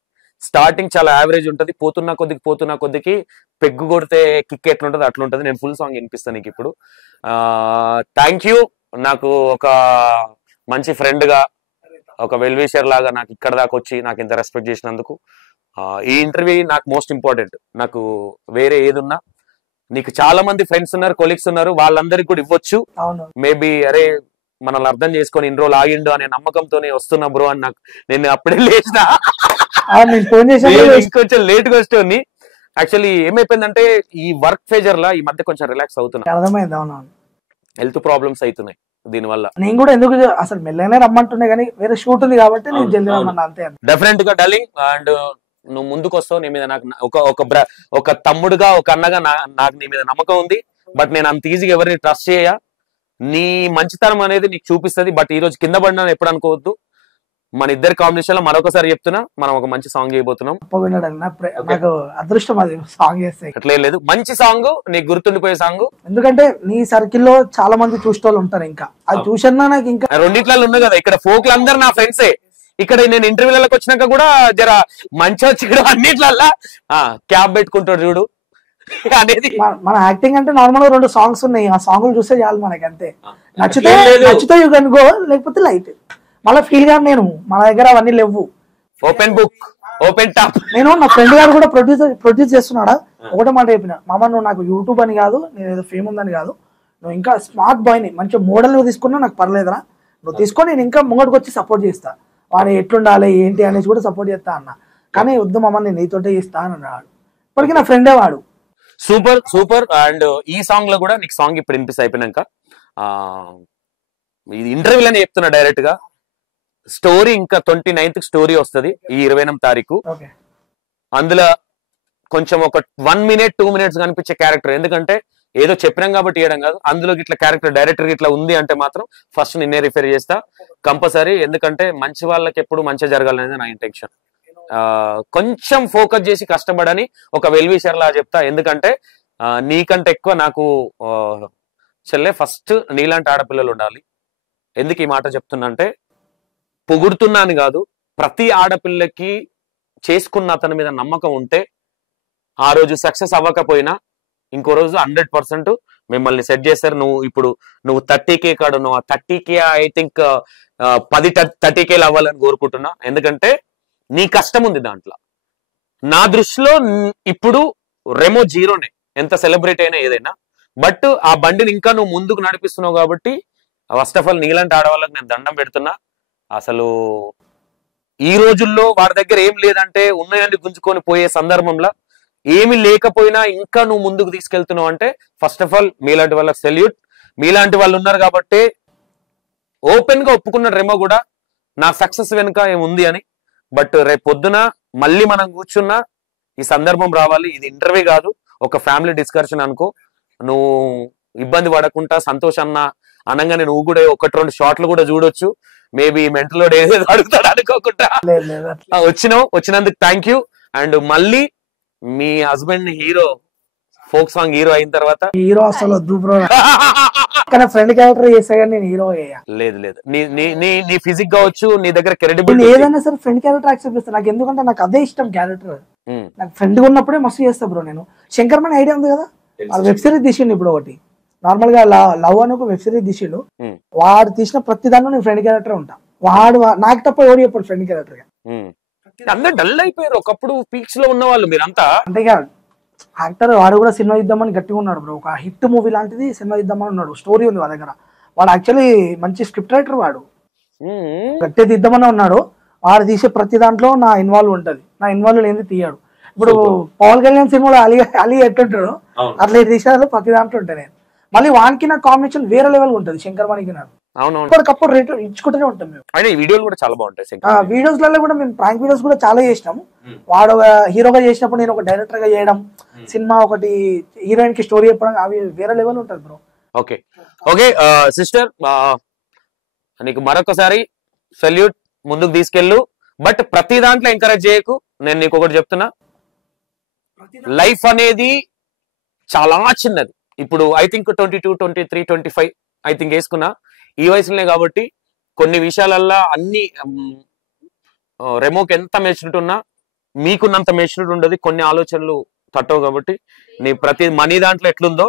స్టార్టింగ్ చాలా యావరేజ్ ఉంటది, పోతున్న కొద్దికి పెగ్గు కొడితే కిక్ ఎట్లుంటది అట్లుంటది. నేను ఫుల్ సాంగ్ వినిపిస్తాను నీకు ఇప్పుడు. థ్యాంక్ యూ, నాకు ఒక మంచి ఫ్రెండ్ గా, ఒక వెల్ విషర్ లాగా నాకు ఇక్కడ దాకా వచ్చి నాకు ఇంత రెస్పెక్ట్ చేసినందుకు. ఈ ఇంటర్వ్యూ నాకు మోస్ట్ ఇంపార్టెంట్. నాకు వేరే ఏదున్నా, నీకు చాలా మంది ఫ్రెండ్స్ ఉన్నారు, కొలీగ్స్ ఉన్నారు, వాళ్ళందరికీ కూడా ఇవ్వచ్చు. మేబీ అరే మనల్ని అర్థం చేసుకొని ఇన్ని రోజులు ఆగిండు అనే నమ్మకంతోనే వస్తున్నా బ్రో అని నాకు, నేను అప్పుడే లేచిన కొంచెం లేట్ గా వస్తుంది. యాక్చువల్లీ ఏమైపోయిందంటే ఈ వర్క్ ఫేజర్ లా ఈ మధ్య కొంచెం రిలాక్స్ అవుతున్నా, హెల్త్ ప్రాబ్లమ్స్ అవుతున్నాయి దీని వల్ల. నేను కూడా ఎందుకు అసలు మెల్లగానే రమ్మంటున్నా కానీ వేరే షూట్ ఉంది కాబట్టి నేను జల్దీ రమ్మన్నా అంతే. డెఫినెట్ గా డార్లింగ్, అండ్ నువ్వు ముందుకు వస్తావు, నీ మీద నాకు ఒక తమ్ముడుగా, ఒక అన్నగా నాకు నీ మీద నమ్మకం ఉంది. బట్ నేను అంత ఈజీగా ఎవరిని ట్రస్ట్ చేయ, నీ మంచితనం అనేది నీకు చూపిస్తుంది. బట్ ఈ రోజు కింద పడినా ఎప్పుడు అనుకోవద్దు. మన ఇద్దరి కాంబినేషన్ లో మరొకసారి చెప్తున్నా, మనం ఒక మంచి సాంగ్ చేయబోతున్నాం. నాకు అదృష్టం అది సాంగ్ చేస్తే. అట్లే లేదు, మంచి సాంగ్, నీకు గుర్తుండిపోయే సాంగ్. ఎందుకంటే నీ సర్కిల్ లో చాలా మంది చూసే వాళ్ళు ఉంటారు, ఇంకా అది చూసన్నా నాకు ఇంకా రెండిట్లలో ఉన్నాయి కదా. ఇక్కడ ఫోక్లు అందరు నా ఫ్రెండ్సే. ఇక్కడ నేను ఇంటర్వ్యూలకు వచ్చినాక కూడా జర మంచి వచ్చి ఇక్కడ అన్నిట్లల్లా క్యాబ్ పెట్టుకుంటాడు చూడు అనేది. మన యాక్టింగ్ అంటే నార్మల్ 2 సాంగ్స్ ఉన్నాయి, ఆ సాంగ్లు చూస్తే చాలు మనకి అంతే. నచ్చితే యూ కెన్ గో, లేకపోతే లైట్. మళ్ళీ ఫీల్ గా నేను మన దగ్గర అవన్నీ లేవు. Open book, open top. నేను నా ఫ్రెండ్ గారు కూడా ప్రొడ్యూస్ చేస్తున్నాడా, ఒకటే మాట చెప్పిన, మామ నువ్వు నాకు యూట్యూబ్ అని కాదు, నేను ఏదో ఫేమ్ ఉందని కాదు, నువ్వు ఇంకా స్మార్ట్ బాయ్ ని మంచి మోడల్ తీసుకున్నా నాకు పర్లేదురా, నువ్వు తీసుకొని నేను ఇంకా ముంగడికి వచ్చి సపోర్ట్ చేస్తా, వాడు ఎట్లుండాలి ఏంటి అనేసి కూడా సపోర్ట్ చేస్తా అన్న. కానీ వద్దు మామ నేను నీతోటే చేస్తా అని అన్నాడు. ఇప్పటికీ నా ఫ్రెండే వాడు. Super super. అండ్ ఈ సాంగ్ లో కూడా నీకు సాంగ్ ఇప్పుడు వినిపిస్తే అయిపోయినాక ఇది ఇంటర్వ్యూలోనే చెప్తున్నా డైరెక్ట్ గా, స్టోరీ ఇంకా 29th స్టోరీ వస్తుంది, ఈ 28వ తారీఖు. అందులో కొంచెం ఒక 1 minute 2 minutes కనిపించే క్యారెక్టర్, ఎందుకంటే ఏదో చెప్పినాం కాబట్టి ఇవ్వడం కాదు, అందులో ఇట్లా క్యారెక్టర్ డైరెక్టర్ ఇట్లా ఉంది అంటే మాత్రం ఫస్ట్ నిన్నే రిఫర్ చేస్తా కంపల్సరీ. ఎందుకంటే మంచి వాళ్ళకి ఎప్పుడు మంచి జరగాలనేది నా ఇంటెన్షన్. కొంచెం ఫోకస్ చేసి కష్టపడని ఒక వెల్ విషర్ లా చెప్తా. ఎందుకంటే నీకంటే ఎక్కువ నాకు చెల్లె ఫస్ట్ నీలాంటి ఆడపిల్లలు ఉండాలి. ఎందుకు ఈ మాట చెప్తున్నా అంటే, పొగుడుతున్నాను కాదు, ప్రతి ఆడపిల్లకి చేసుకున్న అతని మీద నమ్మకం ఉంటే ఆ రోజు సక్సెస్ అవ్వకపోయినా ఇంకో రోజు 100% మిమ్మల్ని సెట్ చేస్తారు. నువ్వు 30K కాడు, నువ్వు 30K ఐ థింక్ 30K అవ్వాలని కోరుకుంటున్నా. ఎందుకంటే నీ కష్టం ఉంది దాంట్లో. నా దృష్టిలో ఇప్పుడు రెమో జీరోనే, ఎంత సెలబ్రిటీ అయినా ఏదైనా. బట్ ఆ బండిని ఇంకా నువ్వు ముందుకు నడిపిస్తున్నావు కాబట్టి ఫస్ట్ ఆఫ్ ఆల్ నీలాంటి ఆడవాళ్ళకి నేను దండం పెడుతున్నా. అసలు ఈ రోజుల్లో వాడి దగ్గర ఏం లేదంటే ఉన్నాయని గుంజుకొని పోయే సందర్భంలో ఏమి లేకపోయినా ఇంకా నువ్వు ముందుకు తీసుకెళ్తున్నావు అంటే ఫస్ట్ ఆఫ్ ఆల్ మీలాంటి వాళ్ళకి సెల్యూట్. మీలాంటి వాళ్ళు ఉన్నారు కాబట్టి ఓపెన్ గా ఒప్పుకున్న రెమో కూడా నా సక్సెస్ వెనుక ఏముంది అని. బట్ రేపు పొద్దున మళ్ళీ మనం కూర్చున్నా ఈ సందర్భం రావాలి. ఇది ఇంటర్వ్యూ కాదు, ఒక ఫ్యామిలీ డిస్కషన్ అనుకో. నువ్వు ఇబ్బంది పడకుండా సంతోషన్న అనగానే నువ్వు కూడా 1-2 షాట్లు కూడా చూడొచ్చు. మేబీ మెంటల్ ఏదేదో అడుగుతాడు అనుకోకుండా వచ్చినందుకు థ్యాంక్ యూ. అండ్ మళ్ళీ మీ husband hero, folk song hero అయిన తర్వాత హీరో అసలు వద్దు బ్రో, ఫ్రెండ్ క్యారెక్టర్ చేసా కానీ నేను హీరో లేదు లేదు. నీ ఫిజిక్ కావచ్చు, నీ దగ్గర క్రెడిబిలిటీ ఏదైనా సరే ఫ్రెండ్ క్యారెక్టర్ యాక్సెప్ట్ చేస్తాను. నాకు ఎందుకంటే నాకు అదే ఇష్టం క్యారెక్టర్. నాకు ఫ్రెండ్ గా ఉన్నప్పుడే మస్తు చేస్తా బ్రో. నేను శంకర్ మణి ఐడియా ఉంది కదా, వెబ్ సిరీస్ తీసిండు ఇప్పుడు ఒకటి, నార్మల్ గా లవ్ అని ఒక వెబ్ సిరీస్ తీసిండు. వాడు తీసిన ప్రతి దాంట్లో నేను ఫ్రెండ్ క్యారెక్టర్ ఉంటా. వాడు నాకు తప్ప ఎవరు చెప్పాడు ఫ్రెండ్ క్యారెక్టర్ గా. అందరు డల్ అయిపోయారు ఒకప్పుడు పీక్స్ లో ఉన్న వాళ్ళు మీరంతా. అంటే యాక్టర్ వాడు కూడా సినిమా ఇద్దామని గట్టిగా ఉన్నాడు బ్రో. ఒక హిట్ మూవీ లాంటిది సినిమా ఇద్దామని ఉన్నాడు, స్టోరీ ఉంది వాడి దగ్గర. వాడు యాక్చువల్లీ మంచి స్క్రిప్ట్ రైటర్, వాడు గట్టిగా తీద్దామని ఉన్నాడు. వాడు తీసే ప్రతి దాంట్లో నా ఇన్వాల్వ్ ఉంటది, నా ఇన్వాల్వ్ ఏంది తీయాడు. ఇప్పుడు పవన్ కళ్యాణ్ సినిమాలో అలీ ఎట్టుంటాడు అట్లా తీసేదాలో ప్రతి దాంట్లో ఉంటాయి నేను. మళ్ళీ వానికి నా కాంబినేషన్ వేరే లెవెల్ ఉంటుంది శంకర్ మణికి నాకు అవునవును. ఇప్పటికప్పుడు రేట్ ఇచ్చుకుంటూనే ఉంటాం మేము. అయినా ఈ వీడియోలు కూడా చాలా బాగుంటాయి శంకర్. వీడియోస్లలో కూడా మేము ప్రాంక్ వీడియోస్ కూడా చాలా చేసినాము. వాడు ఒక హీరోగా చేసినప్పుడు నేను ఒక డైరెక్టర్ గా చేయడం, సినిమా ఒకటి హీరోయిన్ కి స్టోరీ చెప్పడం, అవి వేరే లెవెల్ ఉంటుంది బ్రో. ఓకే ఓకే సిస్టర్, నీకు మరొకసారి సల్యూట్, ముందుకు తీసుకెళ్ళు. బట్ ప్రతి దాంట్లో ఎంకరేజ్ చేయకు. నేను నీకు ఒకటి చెప్తున్నా, లైఫ్ అనేది చాలా చిన్నది. ఇప్పుడు ఐ థింక్ 22, 23, 25 ఐ థింక్ వేసుకున్నా ఈ వయసులోనే. కాబట్టి కొన్ని విషయాలల్లో అన్ని రెమోకి ఎంత మెచ్యూరిటీ ఉన్నా మీకున్నంత మెచ్యూరిటీ ఉండదు. కొన్ని ఆలోచనలు తట్టవు. కాబట్టి నీ ప్రతి మనీ దాంట్లో ఎట్లుందో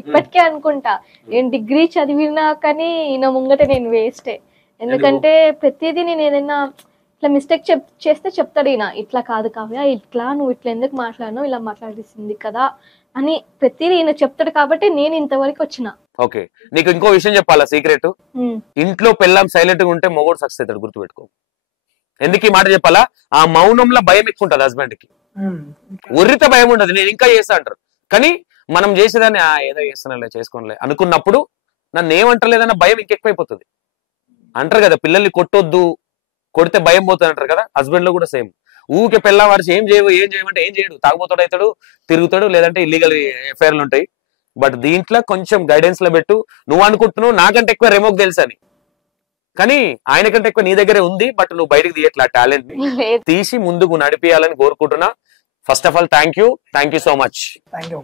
ఇప్పటికే అనుకుంటా నేను డిగ్రీ చదివినా కానీ ఈయన ముంగట నేను వేస్టే. ఎందుకంటే ప్రతిదీ నేను ఏదైనా ఇట్లా మిస్టేక్ చేస్తే చెప్తాడు ఈయన, ఇట్లా కాదు కావ్య, ఇట్లా నువ్వు ఇట్లా ఎందుకు మాట్లాడినావు, ఇలా మాట్లాడిసింది కదా అని ప్రతిదీ ఈయన చెప్తాడు. కాబట్టి నేను ఇంతవరకు వచ్చిన. ఓకే, నీకు ఇంకో విషయం చెప్పాలా సీక్రెట్. ఇంట్లో పెళ్ళాం సైలెంట్ గా ఉంటే మొగోడు సక్సెస్ అవుతాడు, గుర్తుపెట్టుకో. ఎందుకు ఈ మాట చెప్పాలా? ఆ మౌనంలో భయం ఎక్కువ ఉంటుంది హస్బెండ్ కి. ఉర్రిత భయం ఉండదు, నేను ఇంకా చేస్తా అంటారు. కానీ మనం చేసేదాన్ని ఏదో చేస్తానులే చేసుకోనిలే అనుకున్నప్పుడు నన్ను ఏమంటలేదన్న భయం ఇంకెక్కువైపోతుంది. అంటారు కదా పిల్లల్ని కొట్టొద్దు, కొడితే భయం పోతుంది అంటారు కదా. హస్బెండ్ లో కూడా సేమ్. ఊకే పిల్లవాడిచి ఏం చేయమంటే ఏం చేయడు, తాగుబోతాడు అవుతాడు, తిరుగుతాడు, లేదంటే ఇల్లీగల్ ఎఫ్ఐఆర్లు ఉంటాయి. బట్ దీంట్లో కొంచెం గైడెన్స్ లో పెట్టు. నువ్వు అనుకుంటున్నావు నాకంటే ఎక్కువ రెమోకి తెలుసు అని, కానీ ఆయన కంటే ఎక్కువ నీ దగ్గరే ఉంది. బట్ నువ్వు బయటకు తీయట్లా టాలెంట్ ని తీసి ముందుకు నడిపియాలని కోరుకుంటున్నా. First of all thank you so much. Thank you.